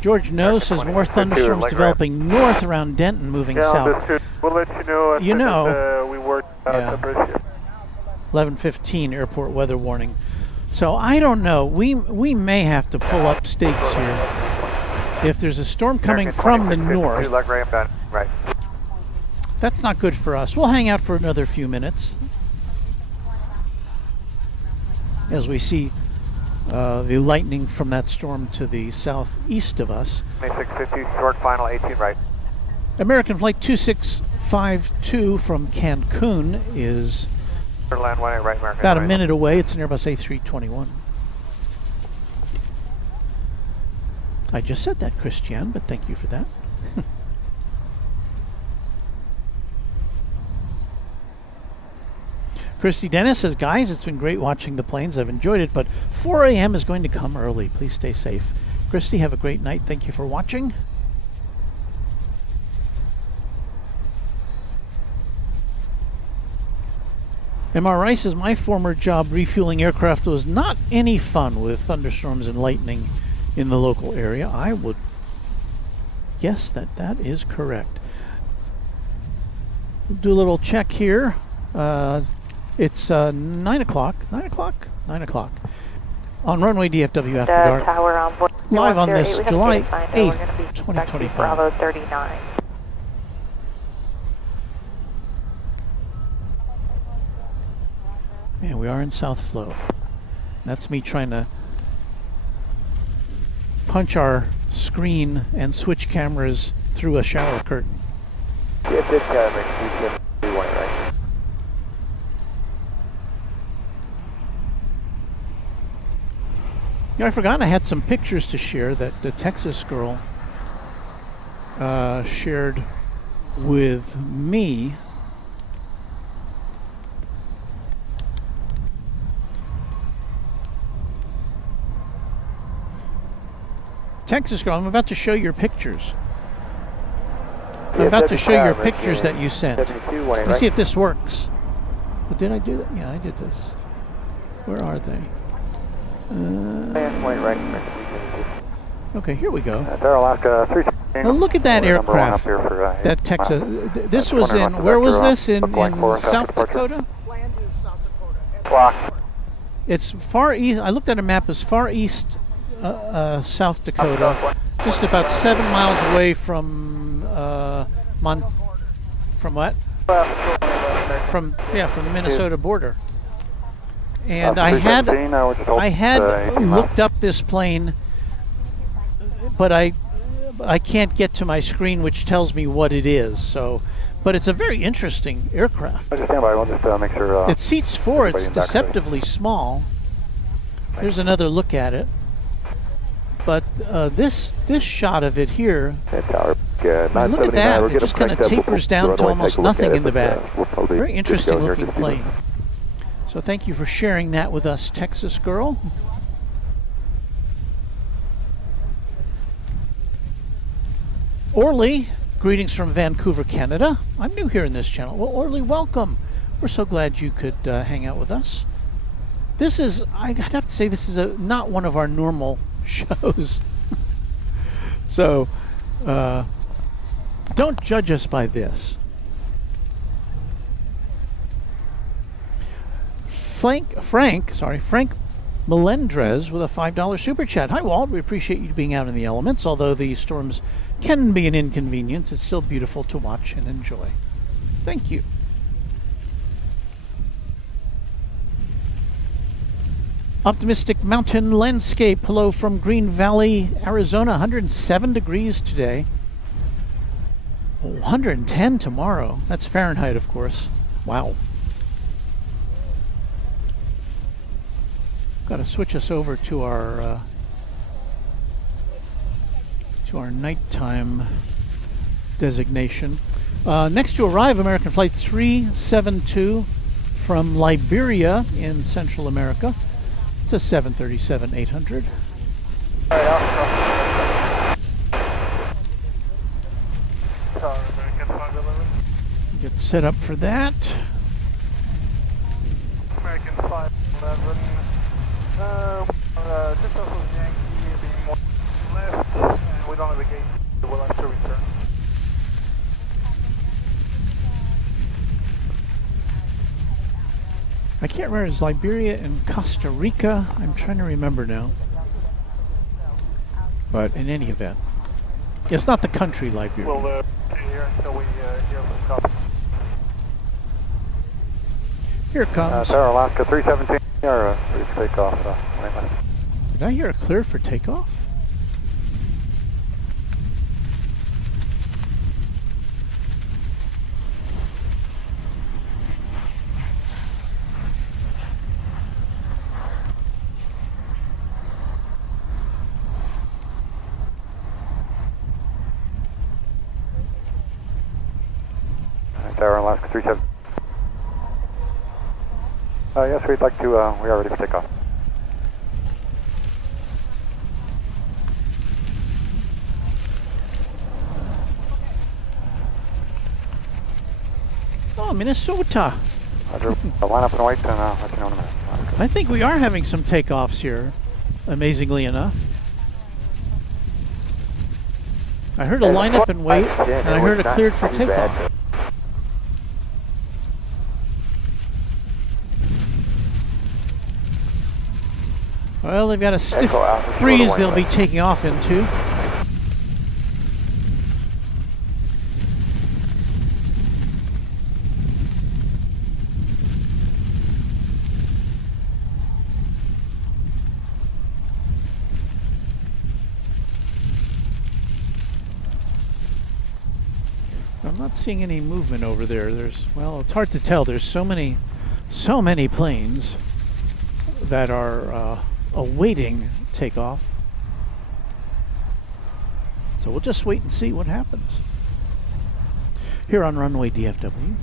George No says more thunderstorms developing north around Denton, moving south. We'll let you know as soon as we work out the bridge here. 11:15 airport weather warning. So I don't know. We may have to pull up stakes here. If there's a storm coming from the north, That's not good for us. We'll hang out for another few minutes as we see the lightning from that storm to the southeast of us. 2650, short final 18 right. American Flight 2652 from Cancun is Land 18 right, American. about a minute away. It's an Airbus A321. I just said that, Christian, but thank you for that. Christy Dennis says, guys, it's been great watching the planes. I've enjoyed it, but 4 a.m. is going to come early. Please stay safe. Christy, have a great night. Thank you for watching. MRI says, my former job refueling aircraft was not any fun with thunderstorms and lightning in the local area. I would guess that that is correct. We'll do a little check here. It's 9 o'clock. 9 o'clock? 9 o'clock. On Runway DFW After Dark. Tower on board. Live on this July 8th, We're gonna be 2025. Bravo 39. Yeah, we are in South Flow. That's me trying to punch our screen and switch cameras through a shower curtain. It did you can do one right. You know, I forgot I had some pictures to share that the Texas girl shared with me. Texas girl, I'm about to show your pictures. I'm about to show your pictures that you sent. Let's see if this works. But did I do that? Yeah, I did this. Where are they? Okay, here we go. Now look at that aircraft. That Texas. This was in. Where was this? In South Dakota. Flanders, South Dakota. It's far east. I looked at a map as far east, South Dakota, just about 7 miles away from from what? From the Minnesota border. And I had looked up this plane, but I can't get to my screen, which tells me what it is. So, but it's a very interesting aircraft. Stand by. We'll just make sure. It seats 4. It's deceptively small. Here's another look at it. But this shot of it here, I mean, look at that. It just kind of tapers down to almost nothing in the back. Very interesting looking plane. So thank you for sharing that with us, Texas girl. Orly, greetings from Vancouver, Canada. I'm new here in this channel. Well, Orly, welcome. We're so glad you could hang out with us. This is, I'd have to say, this is not one of our normal shows. So, don't judge us by this. Frank Melendrez with a $5 super chat. Hi, Walt. We appreciate you being out in the elements. Although the storms can be an inconvenience, it's still beautiful to watch and enjoy. Thank you. Optimistic mountain landscape. Hello from Green Valley, Arizona. 107 degrees today. 110 tomorrow. That's Fahrenheit, of course. Wow. Got to switch us over to our nighttime designation. Next to arrive, American Flight 372 from Liberia in Central America. It's a 737-800. Get set up for that. American 511. Just off of Yankee, being more left, and we don't have a gate, so we'll have to return. I can't remember, is Liberia and Costa Rica? I'm trying to remember now. But in any event, it's not the country Liberia. We'll stay here until we hear from the copy. Here it comes. Tower Alaska 317, or ready for takeoff. 1 minutes. Did I hear it cleared for takeoff? Tower Alaska 37. Yes, we'd like to, we are ready for takeoff. Oh, Minnesota. Roger. Line up and wait, and let you know in a minute. I think we are having some takeoffs here, amazingly enough. I heard a line up and wait, and I heard it cleared for takeoff. Well, they've got a stiff breeze they'll be taking off into. I'm not seeing any movement over there. Well, it's hard to tell. There's so many planes that are awaiting takeoff. So we'll just wait and see what happens. Here on Runway DFW.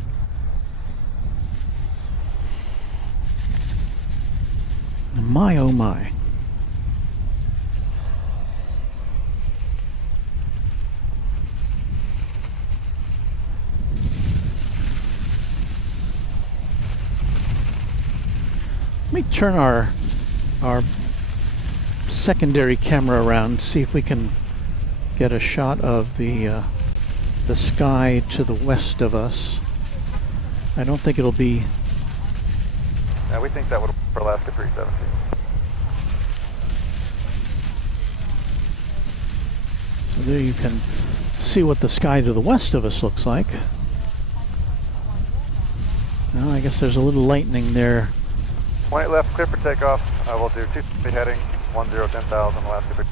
My oh my. Let me turn our secondary camera around, see if we can get a shot of the sky to the west of us. I don't think it'll be. Yeah, we think that would for Alaska 317. So there you can see what the sky to the west of us looks like. Well, I guess there's a little lightning there. 28 left, clear for takeoff. I will do 2 heading, 1010,000 Alaska 3.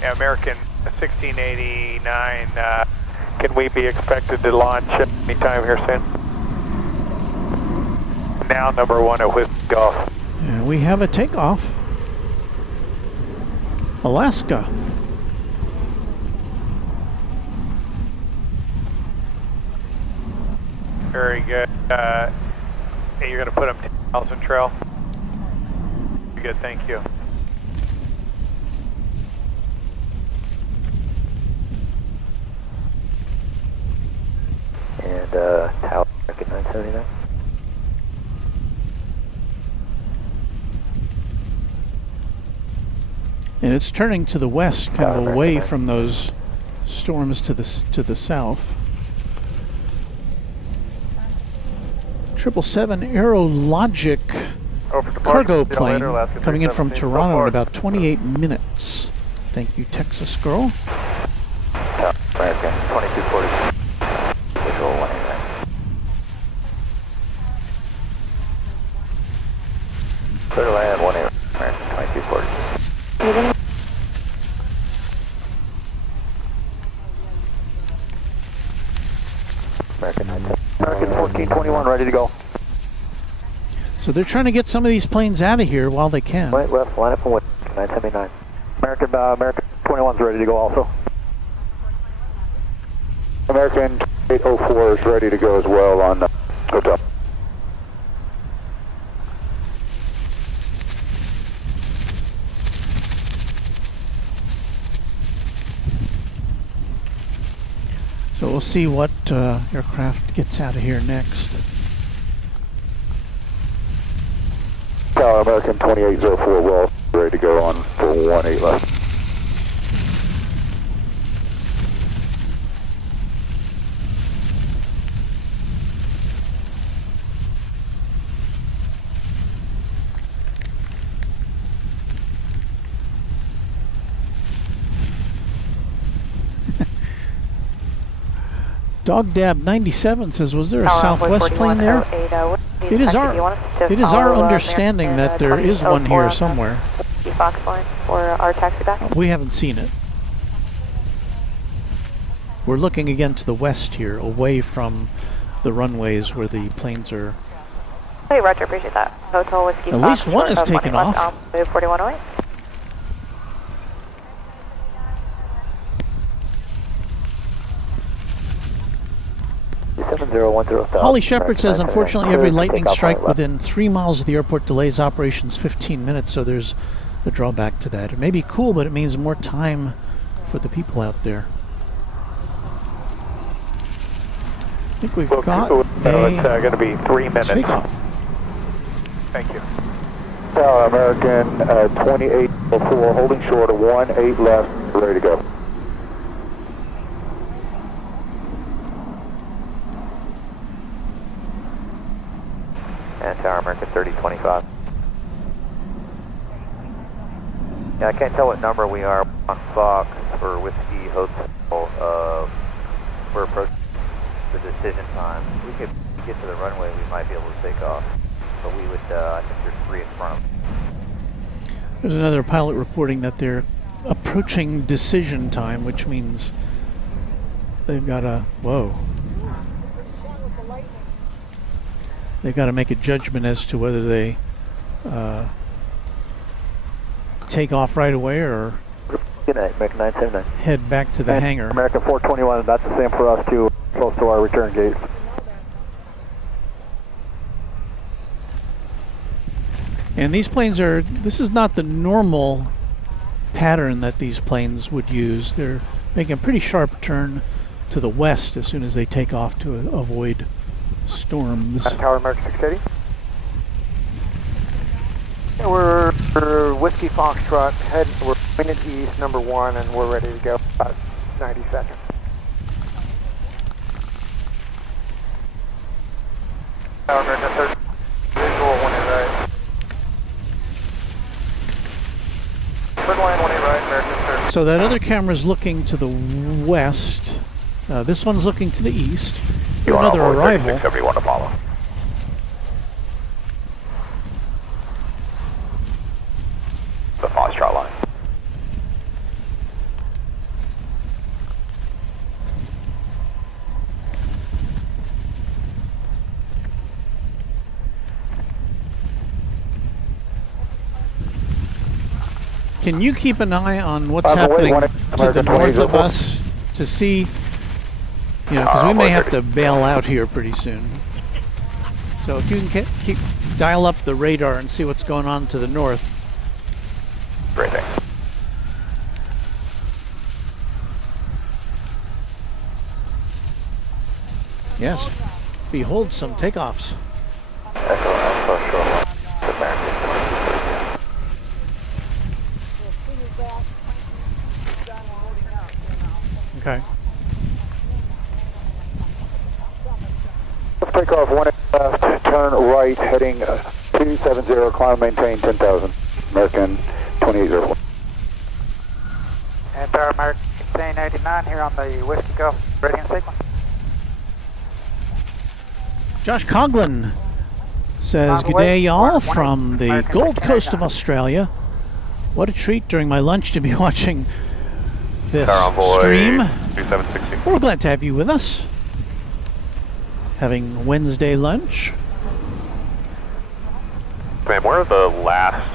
Yeah, American 1689, can we be expected to launch anytime here soon? Now number 1 at Whiskey Golf. Yeah, we have a takeoff. Alaska. Very good. Hey, you're going to put them 10,000 trail? Good, thank you. And Tower American 979. And it's turning to the west, kind of away from those storms to the south. 777 Aerologic cargo plane coming in from Toronto in about 28 minutes. Thank you, Texas girl. American 2240. Visual 189. Clear to land 18, American 2240. American 1421, ready to go. So they're trying to get some of these planes out of here while they can. Right, left, line up and with 979. American 21's ready to go also. American 804 is ready to go as well on hotel. So we'll see what aircraft gets out of here next. Tower American 2804 well, ready to go on for 18 left. Dog Dab 97 says, was there a Tower Southwest plane there? 4108, It is our understanding that there is one here somewhere. Fox line for our taxi back. We haven't seen it. We're looking again to the west here, away from the runways where the planes are. Hey, Roger, appreciate that. Hotel Whiskey At least one is taken off. 4108. Holly Shepard says, unfortunately, every lightning strike within 3 miles of the airport delays operations 15 minutes, so there's a drawback to that. It may be cool, but it means more time for the people out there. I think we've got it's going to be 3 minutes. takeoff. Thank you. Tower American 2804, holding short of 18 left, ready to go. And Tower American 3025. Yeah, I can't tell what number we are on Fox for Whiskey Hotel. We're approaching the decision time. If we could get to the runway, we might be able to take off. But we would, I think there's 3 in front of us. There's another pilot reporting that they're approaching decision time, which means they've got to, whoa. They've got to make a judgment as to whether they take off right away or Good night, American 979. head back to the hangar. American 421, that's the same for us too, close to our return gate. And these planes are, this is not the normal pattern that these planes would use. They're making a pretty sharp turn to the west as soon as they take off to avoid storms. Tower American 680. We're Whiskey Foxtrot, we're winning east, number 1, and we're ready to go about 90 seconds. Tower American 30, visual 18 right. Third line 18 right, American 30. So that other camera's looking to the west. This one's looking to the east. Another arrival. 3671 to follow. The Foxtrot line. Can you keep an eye on what's happening to the north of us to see, you know, because we may have to bail out here pretty soon. So if you can keep dial up the radar and see what's going on to the north. Great thing. Yes, behold some takeoffs. Echo Alpha Shoreline. American 2232. As soon as that's done loading up, you know. Okay. Take off 1 left, turn right, heading 270, climb maintain 10,000. American 2804. And Tower American 1089 here on the Whiskey Go, ready in sequence. Josh Coughlin says, "Good day, y'all, from the Gold Coast of Australia. What a treat during my lunch to be watching this stream. 2760. We're glad to have you with us. Having Wednesday lunch. Ma'am, we're the last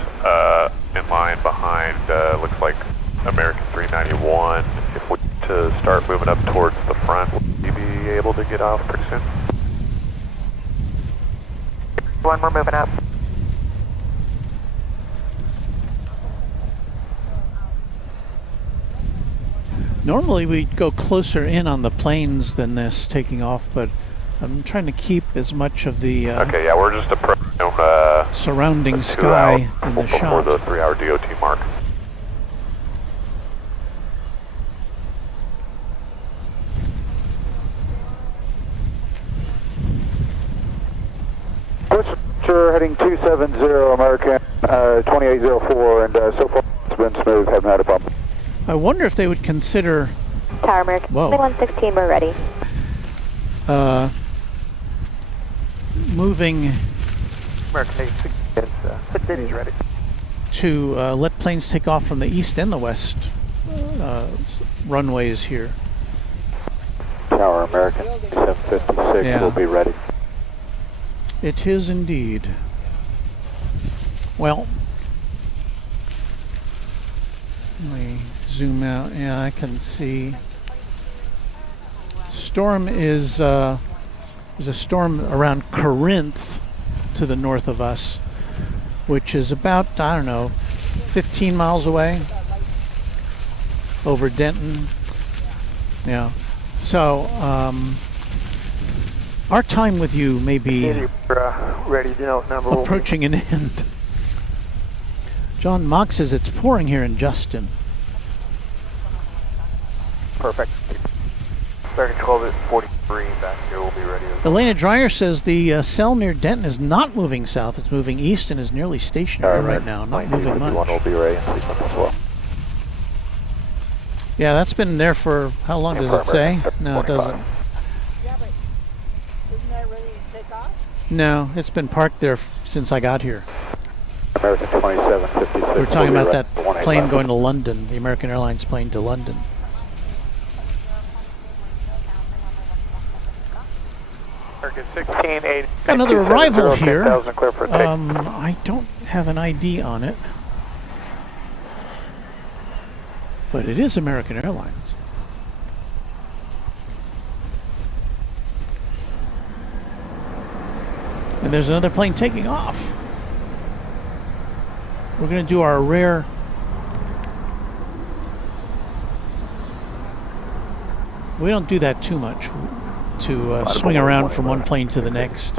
in line behind, looks like American 391. If we to start moving up towards the front, will you be able to get off pretty soon? One, we're moving up. Normally we'd go closer in on the planes than this taking off, but I'm trying to keep as much of the Okay, yeah, we're just approaching surrounding sky in the before shot. the 3-hour DOT mark. Sure, heading 270, American 2804, and so far it's been smooth, haven't had a problem. I wonder if they would consider Tower American Whoa. 2116, we're ready. moving American 8 is ready. to let planes take off from the east and the west runways here. Tower American 756 Yeah. will be ready. It is indeed. Well, let me zoom out. Yeah, I can see. Storm is there's a storm around Corinth to the north of us, which is about, I don't know, 15 miles away over Denton. Yeah. So our time with you may be Ready to note number. approaching an end. John Mock says it's pouring here in Justin. Perfect. American 12 at 43 back here. We'll be ready. Elena Dreyer says the cell near Denton is not moving south. It's moving east and is nearly stationary right now, not moving much. One will be ready in sequence as well. Yeah, that's been there for, how long does it say? No, it doesn't. Yeah, but isn't that ready to take off? No, it's been parked there since I got here. American 2756. We're talking will be about ready. that 18 plane left. going to London, the American Airlines plane to London. American 1680. Got another arrival 270, here. 10,000 clear for a take. I don't have an ID on it, but it is American Airlines. And there's another plane taking off. We're going to do our rare we don't do that too much, to swing around from one plane to the next.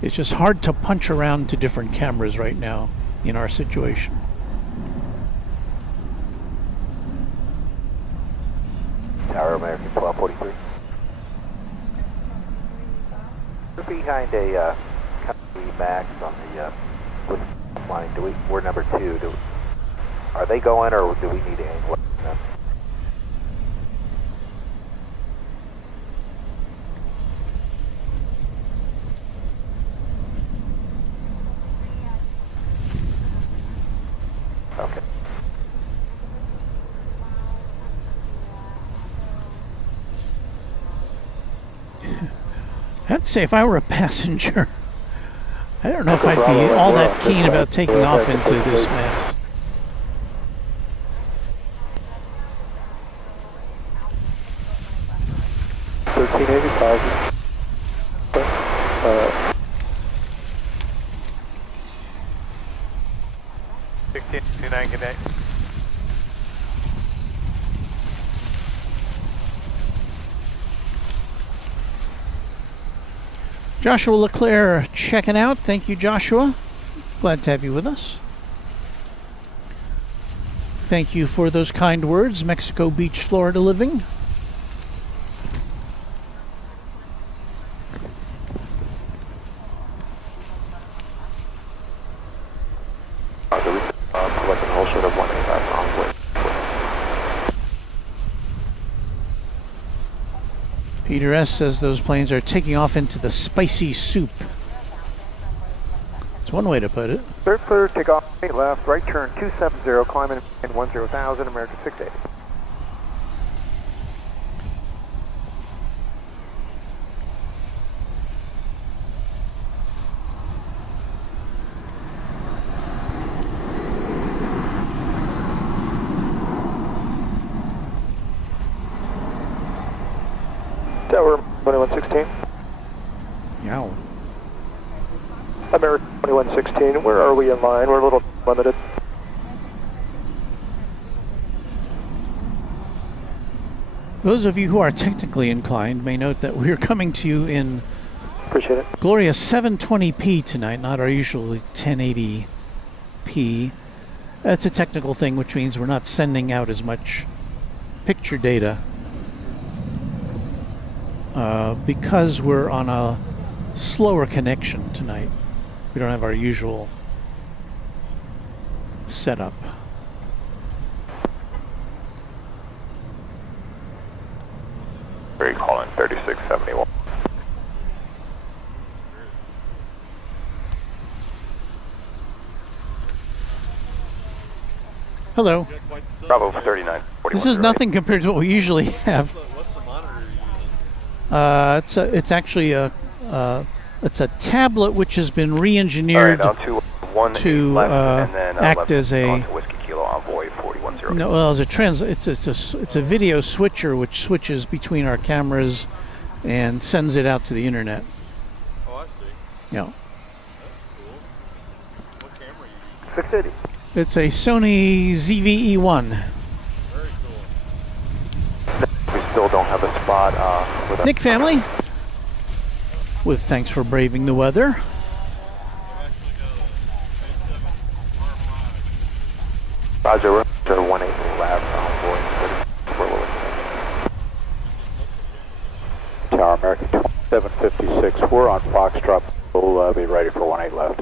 It's just hard to punch around to different cameras right now in our situation. Tower American 1243. We're behind a Company Max on the line. We're number 2. Are they going, or do we need to angle them? Okay. I'd say if I were a passenger, I don't know if I'd be all that keen about taking off into this mess. $13.85. 1659, good day. Joshua LeClaire checking out. Thank you, Joshua. Glad to have you with us. Thank you for those kind words, Mexico Beach, Florida living. Collecting whole short of 185 wrong way. Peter S. says those planes are taking off into the spicy soup. It's one way to put it. Third clear, take off, 8 left, right turn 270, climbing in 10,000, American 680. Tower 2116. Yow. American 2116, where are we in line? We're a little limited. Those of you who are technically inclined may note that we're coming to you in Appreciate it. glorious 720p tonight, not our usual 1080p. That's a technical thing, which means we're not sending out as much picture data because we're on a slower connection tonight. We don't have our usual setup. Very calling 3671. Hello. Bravo 39. This is nothing compared to what we usually have. What's the monitor you're using? It's actually a tablet which has been re-engineered to act as a Whiskey Kilo Envoy 410. no, well, as a it's a video switcher which switches between our cameras and sends it out to the internet. Oh, I see. Yeah. That's cool. What camera are you using? 680. It's a Sony ZV-E1. Very cool. We still don't have a spot with Nick family, with thanks for braving the weather. We actually got a A7 R5. Roger, we're 18 left on board. Tower American 2756. We're on Foxtrot. We'll be ready for 18 left.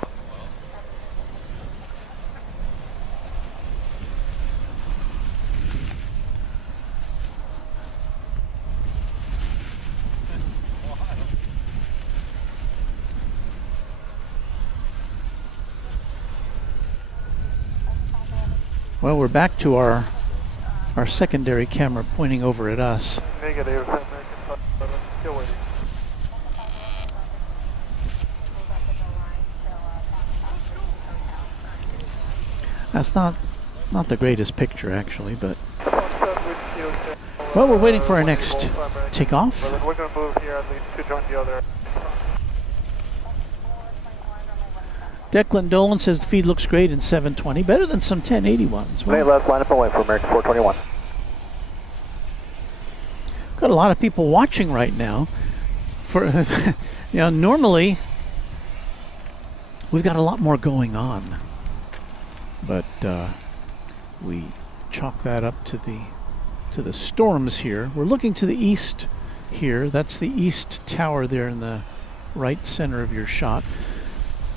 Well, we're back to our secondary camera pointing over at us. Negative. American 57. Still waiting. That's not the greatest picture actually, but With you, well, we're waiting for our next takeoff. Well, then we're going to move here at least to join the other. Declan Dolan says the feed looks great in 720, better than some 1081s. 18 Well, left, line up and wait for American 421. got a lot of people watching right now. For normally we've got a lot more going on, but we chalk that up to the storms here. We're looking to the east here. That's the east tower there in the right center of your shot.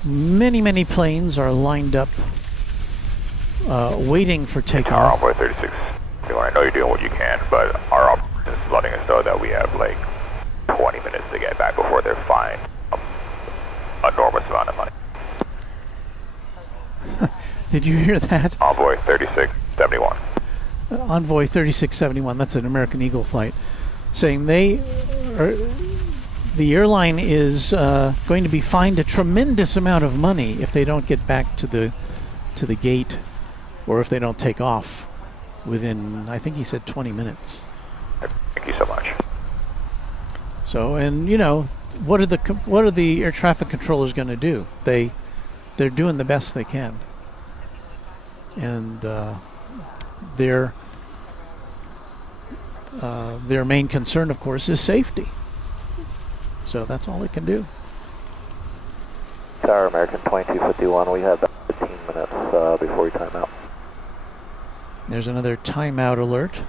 Many planes are lined up waiting for Our takeoff. Envoy 36. I know you're doing what you can, but our operation is letting us know that we have like 20 minutes to get back before they're fined an enormous amount of money. Did you hear that? Envoy 3671. Envoy 3671, that's an American Eagle flight, saying the airline is going to be fined a tremendous amount of money if they don't get back to the gate, or if they don't take off within, I think he said 20 minutes. Thank you so much. So, and what are the air traffic controllers going to do? They're doing the best they can, and their main concern, of course, is safety. So that's all it can do. Tower American 2251. We have about 15 minutes before we time out. There's another timeout alert.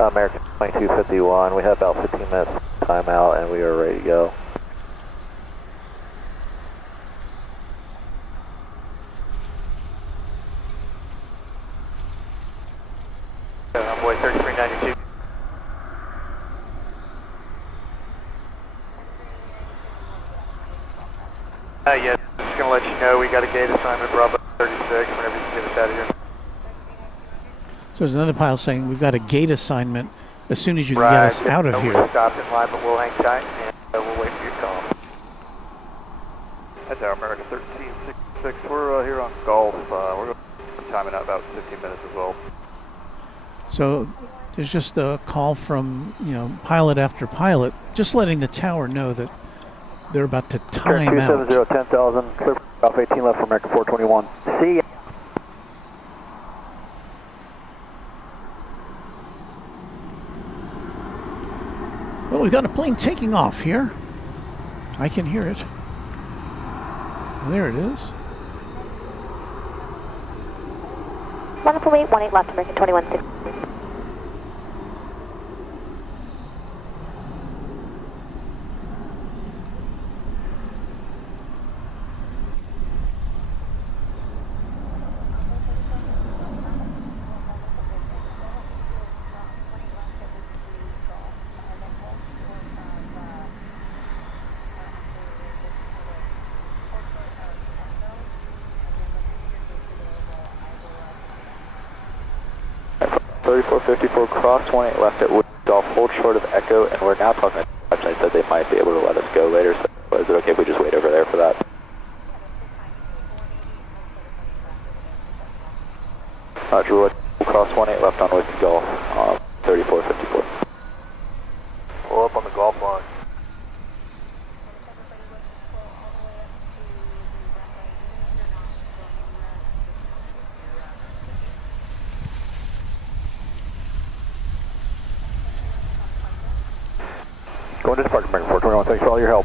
American 2251. We have about 15 minutes time out and we are ready to go. Envoy 3392. Yeah, just going to let you know we got a gate assignment Bravo 36 whenever you can get us out of here. So there's another pilot saying we've got a gate assignment as soon as you can get us out of here. We're stopped in line, but we'll hang tight and we'll wait for your call. That's our American 1366. We're here on Gulf. We're going to timing out about 15 minutes as well. So there's just a call from pilot after pilot, just letting the tower know that they're about to time out. 270, 10,000, clear off 18 left for American 421. See ya. Well, we've got a plane taking off here. I can hear it. There it is. Wonderful, 18 left, American 2160. 3454, cross 18 left at Wood Golf, hold short of Echo, and we're now talking to website said they might be able to let us go later, so is it okay if we just wait over there for that? Drew, cross 18 left on Whiskey Golf, 3454. Pull up on the golf line. Going to Departure American 421, thanks for all your help.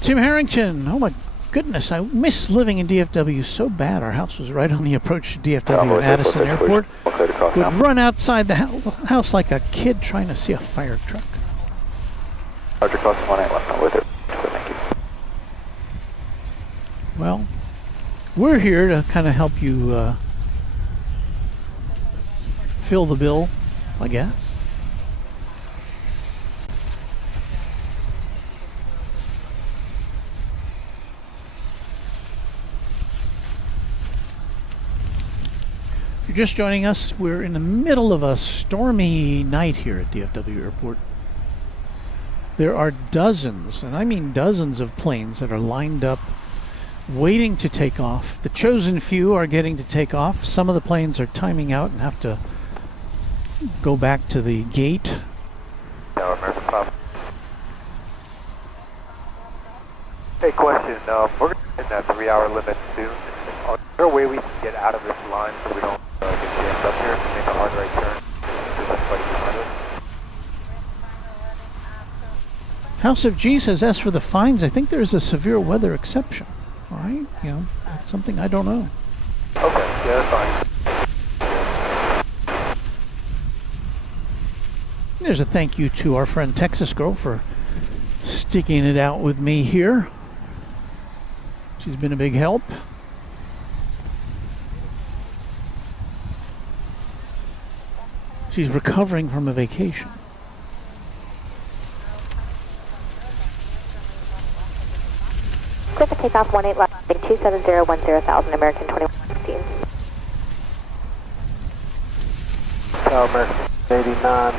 Tim Harrington. Oh my goodness, I miss living in DFW so bad. Our house was right on the approach to DFW at Addison Airport. Would run outside the house like a kid trying to see a fire truck. Roger, cross 18 left on with it. Thank you. Well, we're here to kind of help you fill the bill, I guess. If you're just joining us, we're in the middle of a stormy night here at DFW Airport. There are dozens, and I mean dozens of planes that are lined up waiting to take off. The chosen few are getting to take off. Some of the planes are timing out and have to go back to the gate. Hey, question. We're going to hit that 3-hour limit soon. Is there a way we can get out of this line so we don't get jammed up here and make a hard right turn? House of G says, as for the fines, I think there's a severe weather exception. All right? You know, that's something I don't know. Okay, yeah, that's fine. There's a thank you to our friend Texas Girl for sticking it out with me here. She's been a big help. She's recovering from a vacation. Quick takeoff 18 left, 27010,000, American 2116. Tower American 89,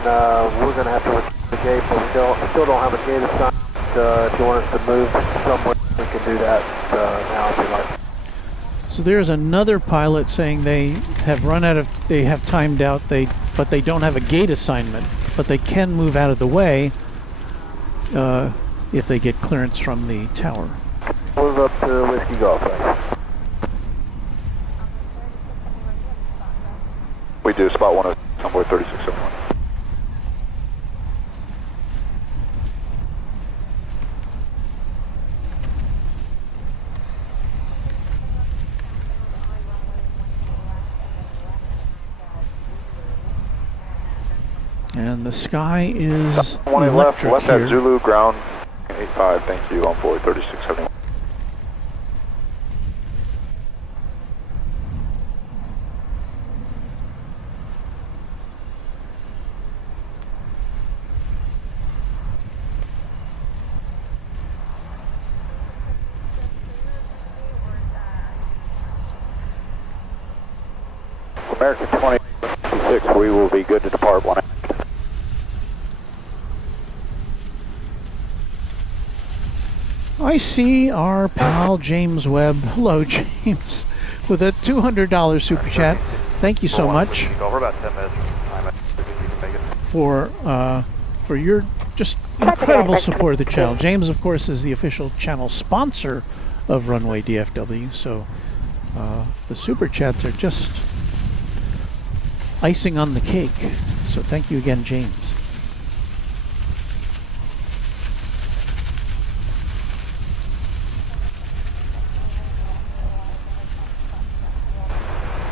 we're going to have to return the gate, but we still don't have a gate assigned. If you want us to move somewhere, we can do that now if you like. So there's another pilot saying they have run out of, they have timed out, but they don't have a gate assignment, but they can move out of the way if they get clearance from the tower. Move up to Whiskey Golf, thanks. We do spot 106 on board 3671. And the sky is One electric left here. at Zulu, ground 85, thank you, on board 3671. American 2026, we will be good to depart 1. I see our pal James Webb. Hello, James, with a $200 super chat. Thank you so much Go for about 10 minutes. for your just incredible support of the channel. James, of course, is the official channel sponsor of Runway DFW, so the super chats are just icing on the cake. So thank you again, James.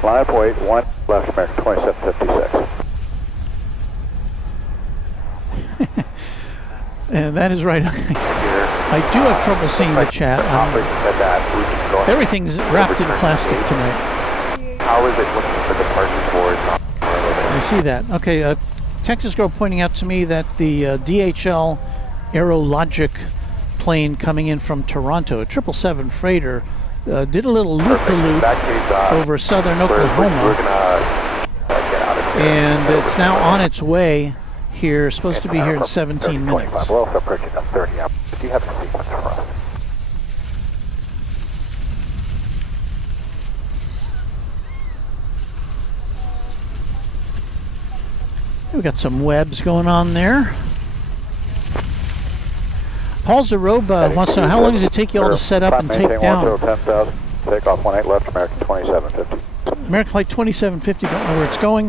Line up weight, 1 left American 2756. And that is right. I do have trouble seeing the chat. Everything's wrapped in plastic tonight. How is it looking for departure board? I see that. Okay, Texas Girl pointing out to me that the DHL Aerologic plane coming in from Toronto, a 777 freighter, did a little loop-de-loop over southern Oklahoma. We're going to get out of And it's now on its way here, supposed to be here in 17 minutes. We're also approaching the 30 up. Do you have a sequence for us? We got some webs going on there. Paul Zaroba wants to know, how long does it take you all to set up and take down? 10,000. Takeoff 18 left, American 2750. American Flight 2750, don't know where it's going.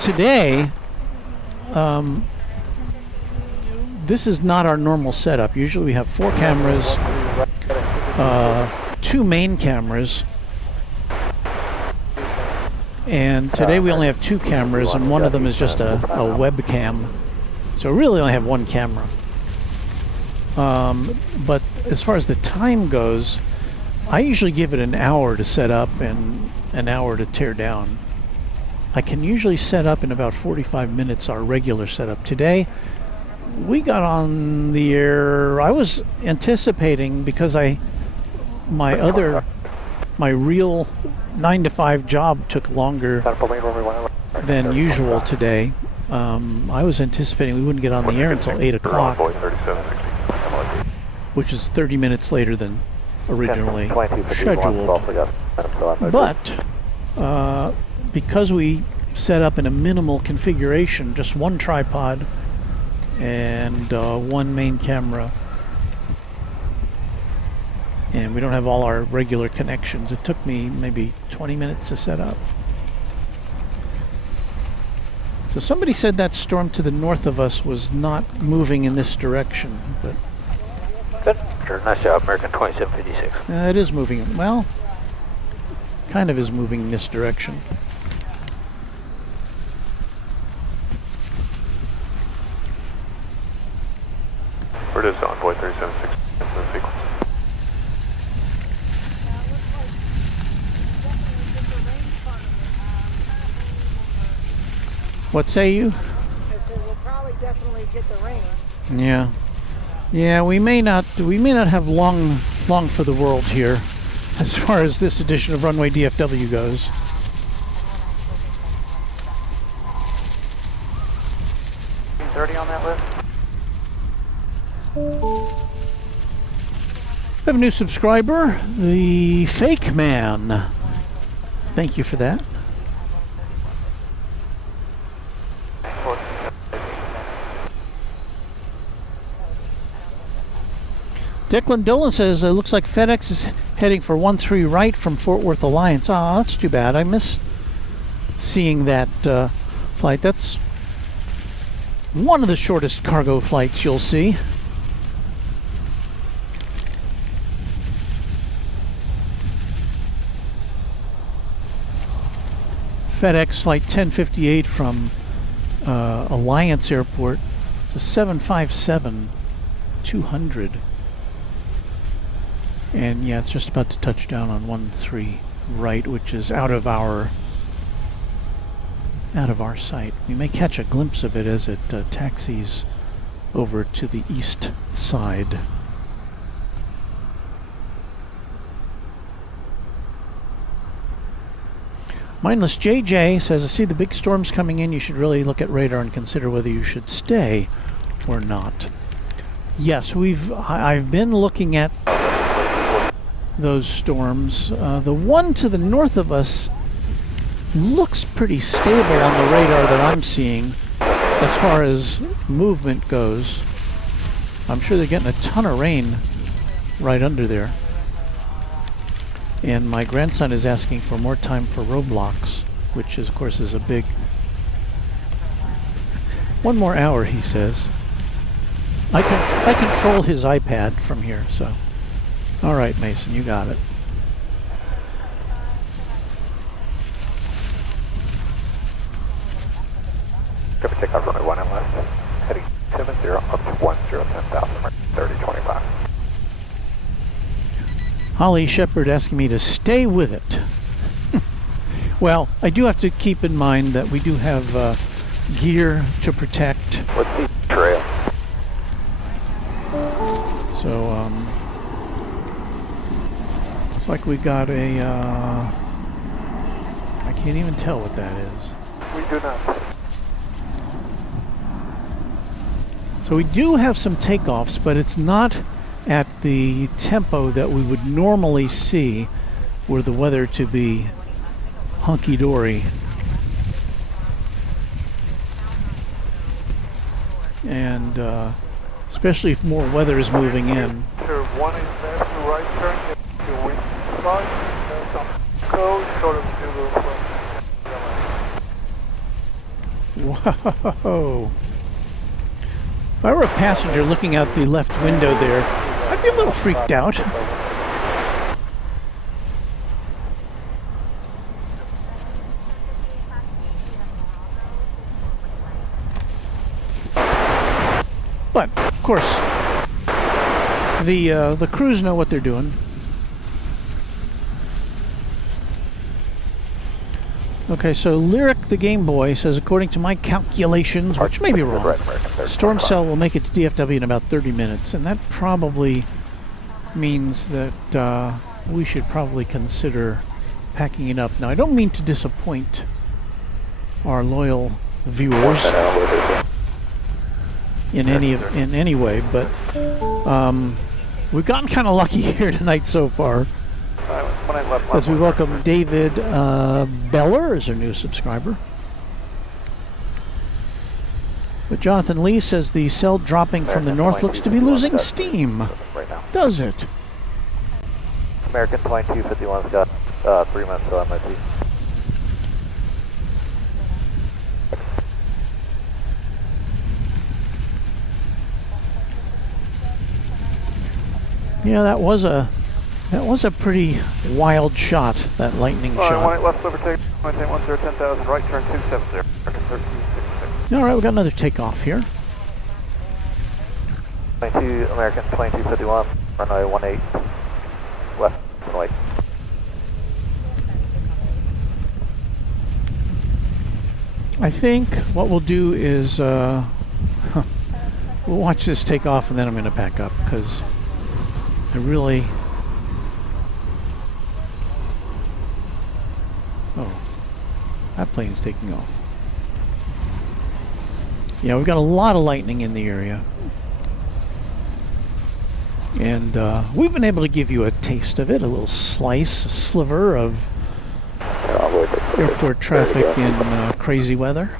Today, this is not our normal setup. Usually we have 4 cameras, 2 main cameras, and today we only have 2 cameras, and one of them is just a webcam. So we really only have 1 camera. But as far as the time goes, I usually give it an hour to set up and an hour to tear down. I can usually set up in about 45 minutes, our regular setup. Today, we got on the air, I was anticipating, because my real 9-to-5 job took longer than usual today. I was anticipating we wouldn't get on the air until 8 o'clock, which is 30 minutes later than originally scheduled. But because we set up in a minimal configuration, just 1 tripod and 1 main camera, and we don't have all our regular connections, it took me maybe 20 minutes to set up. So somebody said that storm to the north of us was not moving in this direction, but Good. Sure, nice job, American 2756. it is moving. Well, kind of is moving in this direction. Where it is Envoy 376 in the sequence. What say you? I said we'll probably definitely get the rain. Yeah. Yeah, we may not have long for the world here as far as this edition of Runway DFW goes. On that list? We have a new subscriber, the Fake Man. Thank you for that. Declan Dolan says it looks like FedEx is heading for 13 right from Fort Worth Alliance. Oh, that's too bad. I miss seeing that flight. That's one of the shortest cargo flights you'll see. FedEx Flight 1058 from Alliance Airport. It's a 757-200. And yeah, it's just about to touch down on 13 right, which is out of our sight. We may catch a glimpse of it as it taxis over to the east side. Mindless JJ says, I see the big storms coming in. You should really look at radar and consider whether you should stay or not. Yes, I've been looking at those storms. The one to the north of us looks pretty stable on the radar that I'm seeing as far as movement goes. I'm sure they're getting a ton of rain right under there. And my grandson is asking for more time for Roblox, which is, of course, is a big... 1 more hour, he says. I control his iPad from here, so... All right, Mason, you got it. Go for takeoff runway 1 and left. Heading 70 up to 10,000, 3025. Holly Shepard asking me to stay with it. Well, I do have to keep in mind that we do have gear to protect. What's the trail? So, looks like we got a, I Can't even tell what that is. We do not. So we do have some takeoffs, but it's not at the tempo that we would normally see were the weather to be hunky-dory. And especially if more weather is moving in. Turn 1 is left to right turn, to wind side, some close, sort of to the Whoa. If I were a passenger looking out the left window there, I'd be a little freaked out. But, of course, the crews know what they're doing. Okay, so Lyric the Game Boy says, according to my calculations, which may be wrong, storm cell will make it to DFW in about 30 minutes, and that probably means that we should probably consider packing it up. Now, I don't mean to disappoint our loyal viewers in any way, but we've gotten kind of lucky here tonight so far. As we welcome David Beller as our new subscriber. But Jonathan Lee says the cell dropping from the north looks to be losing steam. Does it? American 2251's got 3 minutes till MIT. Yeah, that was a pretty wild shot, that lightning shot. 1 left over take, 1010, 10,000, right turn 270, 1366. All right, we got another takeoff here. 22 American 2251, runway 18, left and right. I think what we'll do is we'll watch this take off and then I'm going to pack up because I really... Oh, that plane's taking off. Yeah, we've got a lot of lightning in the area. And we've been able to give you a taste of it, a little slice, a sliver of airport traffic in crazy weather.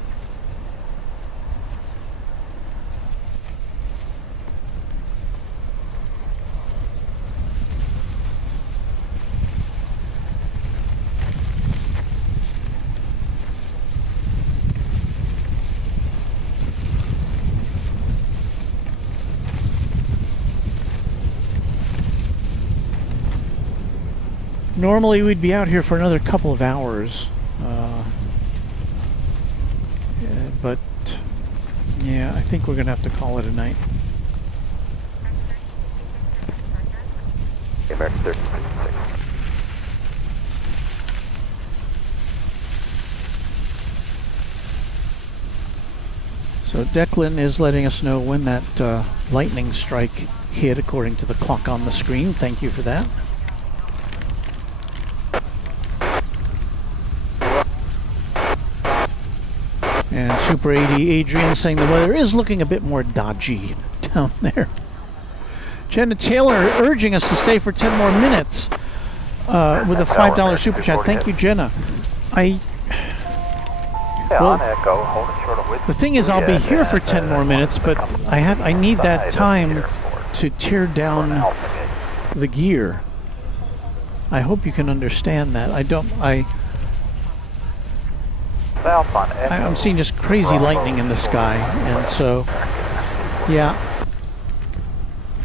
Normally we'd be out here for another couple of hours, but yeah, I think we're going to have to call it a night. American 1356. So Declan is letting us know when that lightning strike hit according to the clock on the screen. Thank you for that. And Super 80 Adrian saying the weather is looking a bit more dodgy down there. Jenna Taylor urging us to stay for 10 more minutes with a $5 super chat. Thank you, Jenna. The thing is, I'll be here for 10 more minutes, but I need that time to tear down the gear. I hope you can understand that. I'm seeing just crazy lightning in the sky, and so yeah,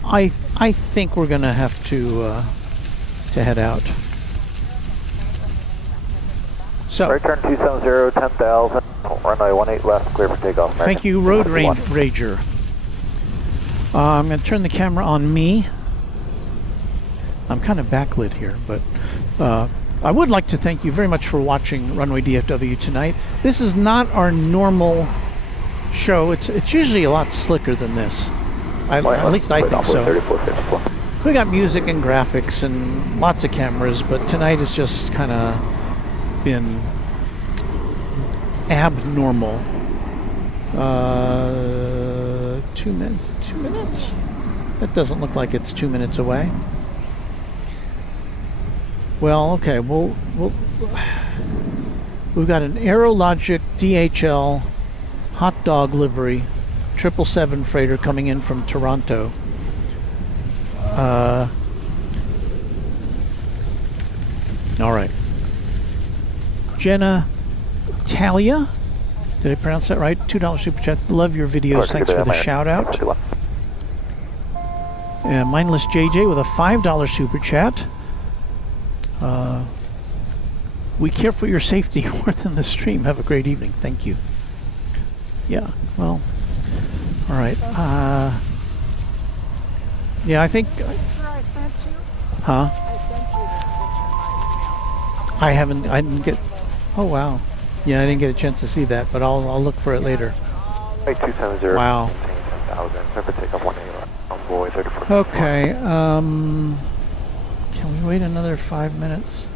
I think we're gonna have to head out. So Return 270, 10,000, runway 18 left, clear for takeoff. American. Thank you, Road Rager. I'm gonna turn the camera on me. I'm kind of backlit here, but I would like to thank you very much for watching Runway DFW tonight. This is not our normal show. It's usually a lot slicker than this. At least I think so. We got music and graphics and lots of cameras, but tonight has just kind of been abnormal. 2 minutes. 2 minutes? That doesn't look like it's 2 minutes away. Well, okay. We've got an Aerologic DHL hot dog livery 777 freighter coming in from Toronto. All right. Jenna Talia, did I pronounce that right? $2 super chat. Love your videos. Thanks for the shout out. Mindless JJ with a $5 super chat. We care for your safety more than the stream. Have a great evening. Thank you. Yeah, well, all right. Yeah, I think. Sure, I sent you. Huh? I sent you that picture in my email. I didn't get. Oh wow. Yeah, I didn't get a chance to see that, but I'll look for it later. 8270. Wow. 10,000. Remember take up 180 on boy 34. Okay. Can we wait another 5 minutes?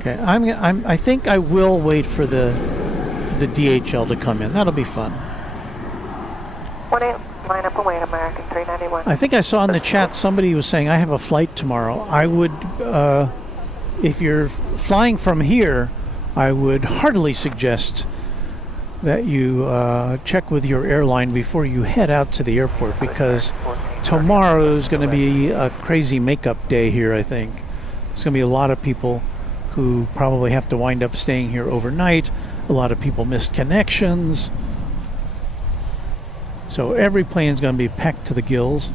Okay. I think I will wait for the DHL to come in. That'll be fun. 18, line up and wait, American 391. I think I saw in the chat somebody was saying I have a flight tomorrow. I would, if you're flying from here, I would heartily suggest that you check with your airline before you head out to the airport, because tomorrow is going to be a crazy makeup day here, I think. There's going to be a lot of people who probably have to wind up staying here overnight. A lot of people missed connections. So every plane's going to be packed to the gills.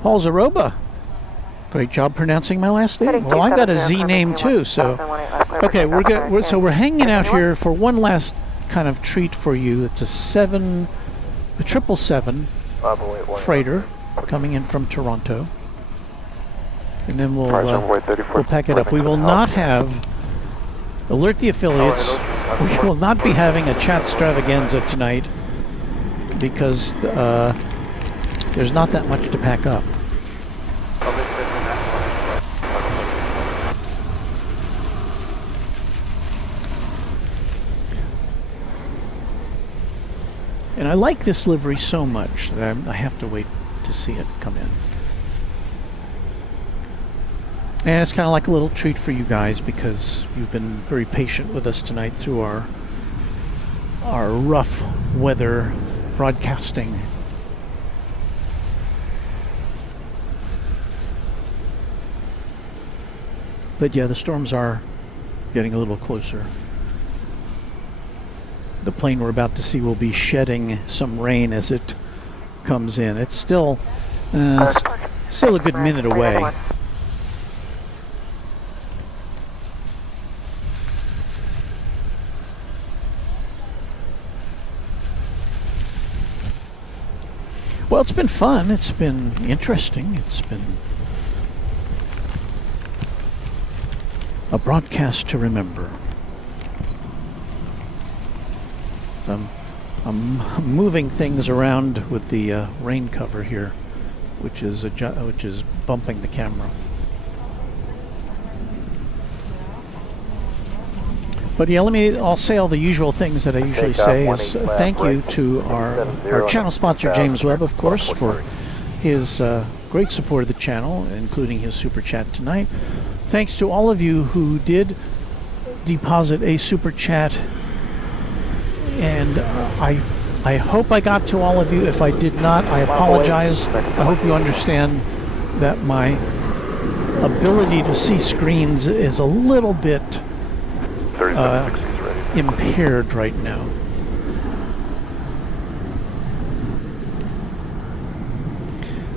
Paul Zaroba. Great job pronouncing my last name. Well, I've got a Z name too, so. Okay, we're good. So we're hanging out here for one last kind of treat for you. It's a 777 freighter coming in from Toronto, and then we'll pack it up. We will not have. Alert the affiliates. We will not be having a chat extravaganza tonight because there's not that much to pack up. And I like this livery so much that I have to wait to see it come in. And it's kind of like a little treat for you guys because you've been very patient with us tonight through our rough weather broadcasting. But yeah, the storms are getting a little closer. The plane we're about to see will be shedding some rain as it comes in. It's still a good minute away. Well, it's been fun. It's been interesting. It's been a broadcast to remember. I'm moving things around with the rain cover here, which is bumping the camera. But yeah, I'll say all the usual things that I usually say. Is thank you to our channel sponsor James Webb, of course, for his great support of the channel, including his super chat tonight. Thanks to all of you who did deposit a super chat. And I hope I got to all of you. If I did not, I apologize. I hope you understand that my ability to see screens is a little bit impaired right now.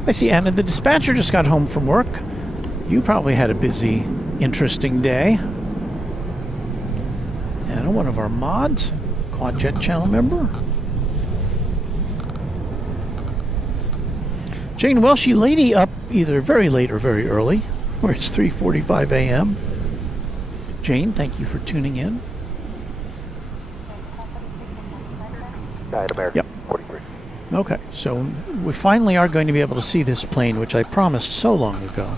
I see Anna, the dispatcher, just got home from work. You probably had a busy, interesting day. Anna, one of our mods. Quadjet channel member. Jane Welshie lady up either very late or very early, where it's 3:45 a.m. Jane, thank you for tuning in. United American Yep. 43. Okay, so we finally are going to be able to see this plane, which I promised so long ago.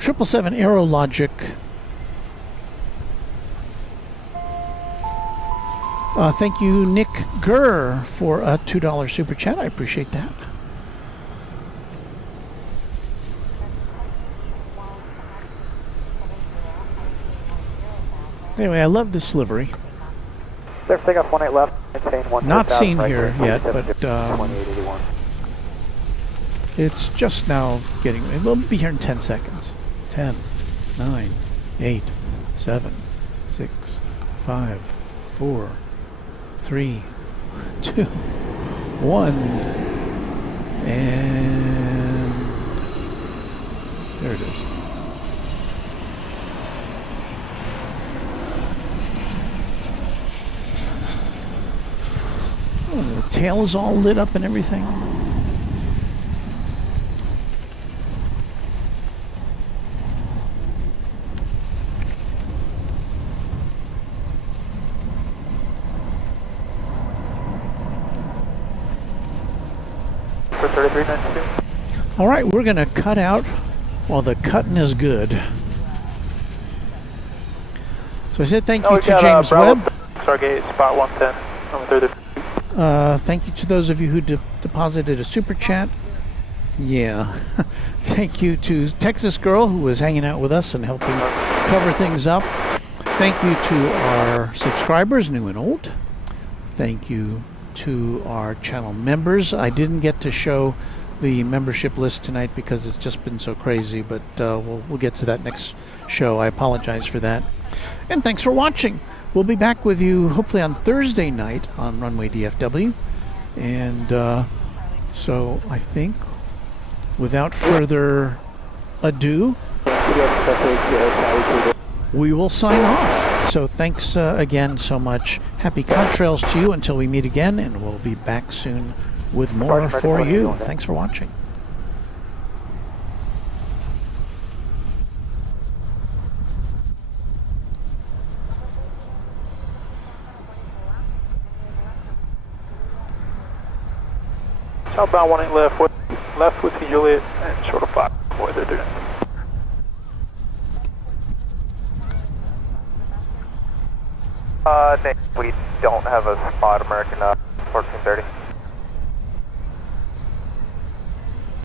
777 Aerologic. Thank you, Nick Gurr, for a $2 super chat. I appreciate that. Anyway, I love this livery. Clear for takeoff 18 left, maintain 1. Not seen here yet, but 2881. it's just now getting. We'll be here in 10 seconds. 10, 9, 8, 7, 6, 5, 4, 3, 2, 1, and there it is. Oh, the tail is all lit up and everything. For 3392. All right, we're going to cut out while the cutting is good. So I said thank you to James Webb. Stargate, spot 110. I'm 33. Thank you to those of you who deposited a super chat. Yeah. Thank you to Texas Girl, who was hanging out with us and helping cover things up. Thank you to our subscribers, new and old. Thank you to our channel members. I didn't get to show the membership list tonight because it's just been so crazy, but we'll get to that next show. I apologize for that. And thanks for watching. We'll be back with you hopefully on Thursday night on Runway DFW. And so I think without further ado, we will sign off. So thanks again so much. Happy contrails to you until we meet again, and we'll be back soon with more for you. Thanks for watching. Southbound 18 left with Juliet and short of 5. What they're doing. Nick, we don't have a spot American 1430.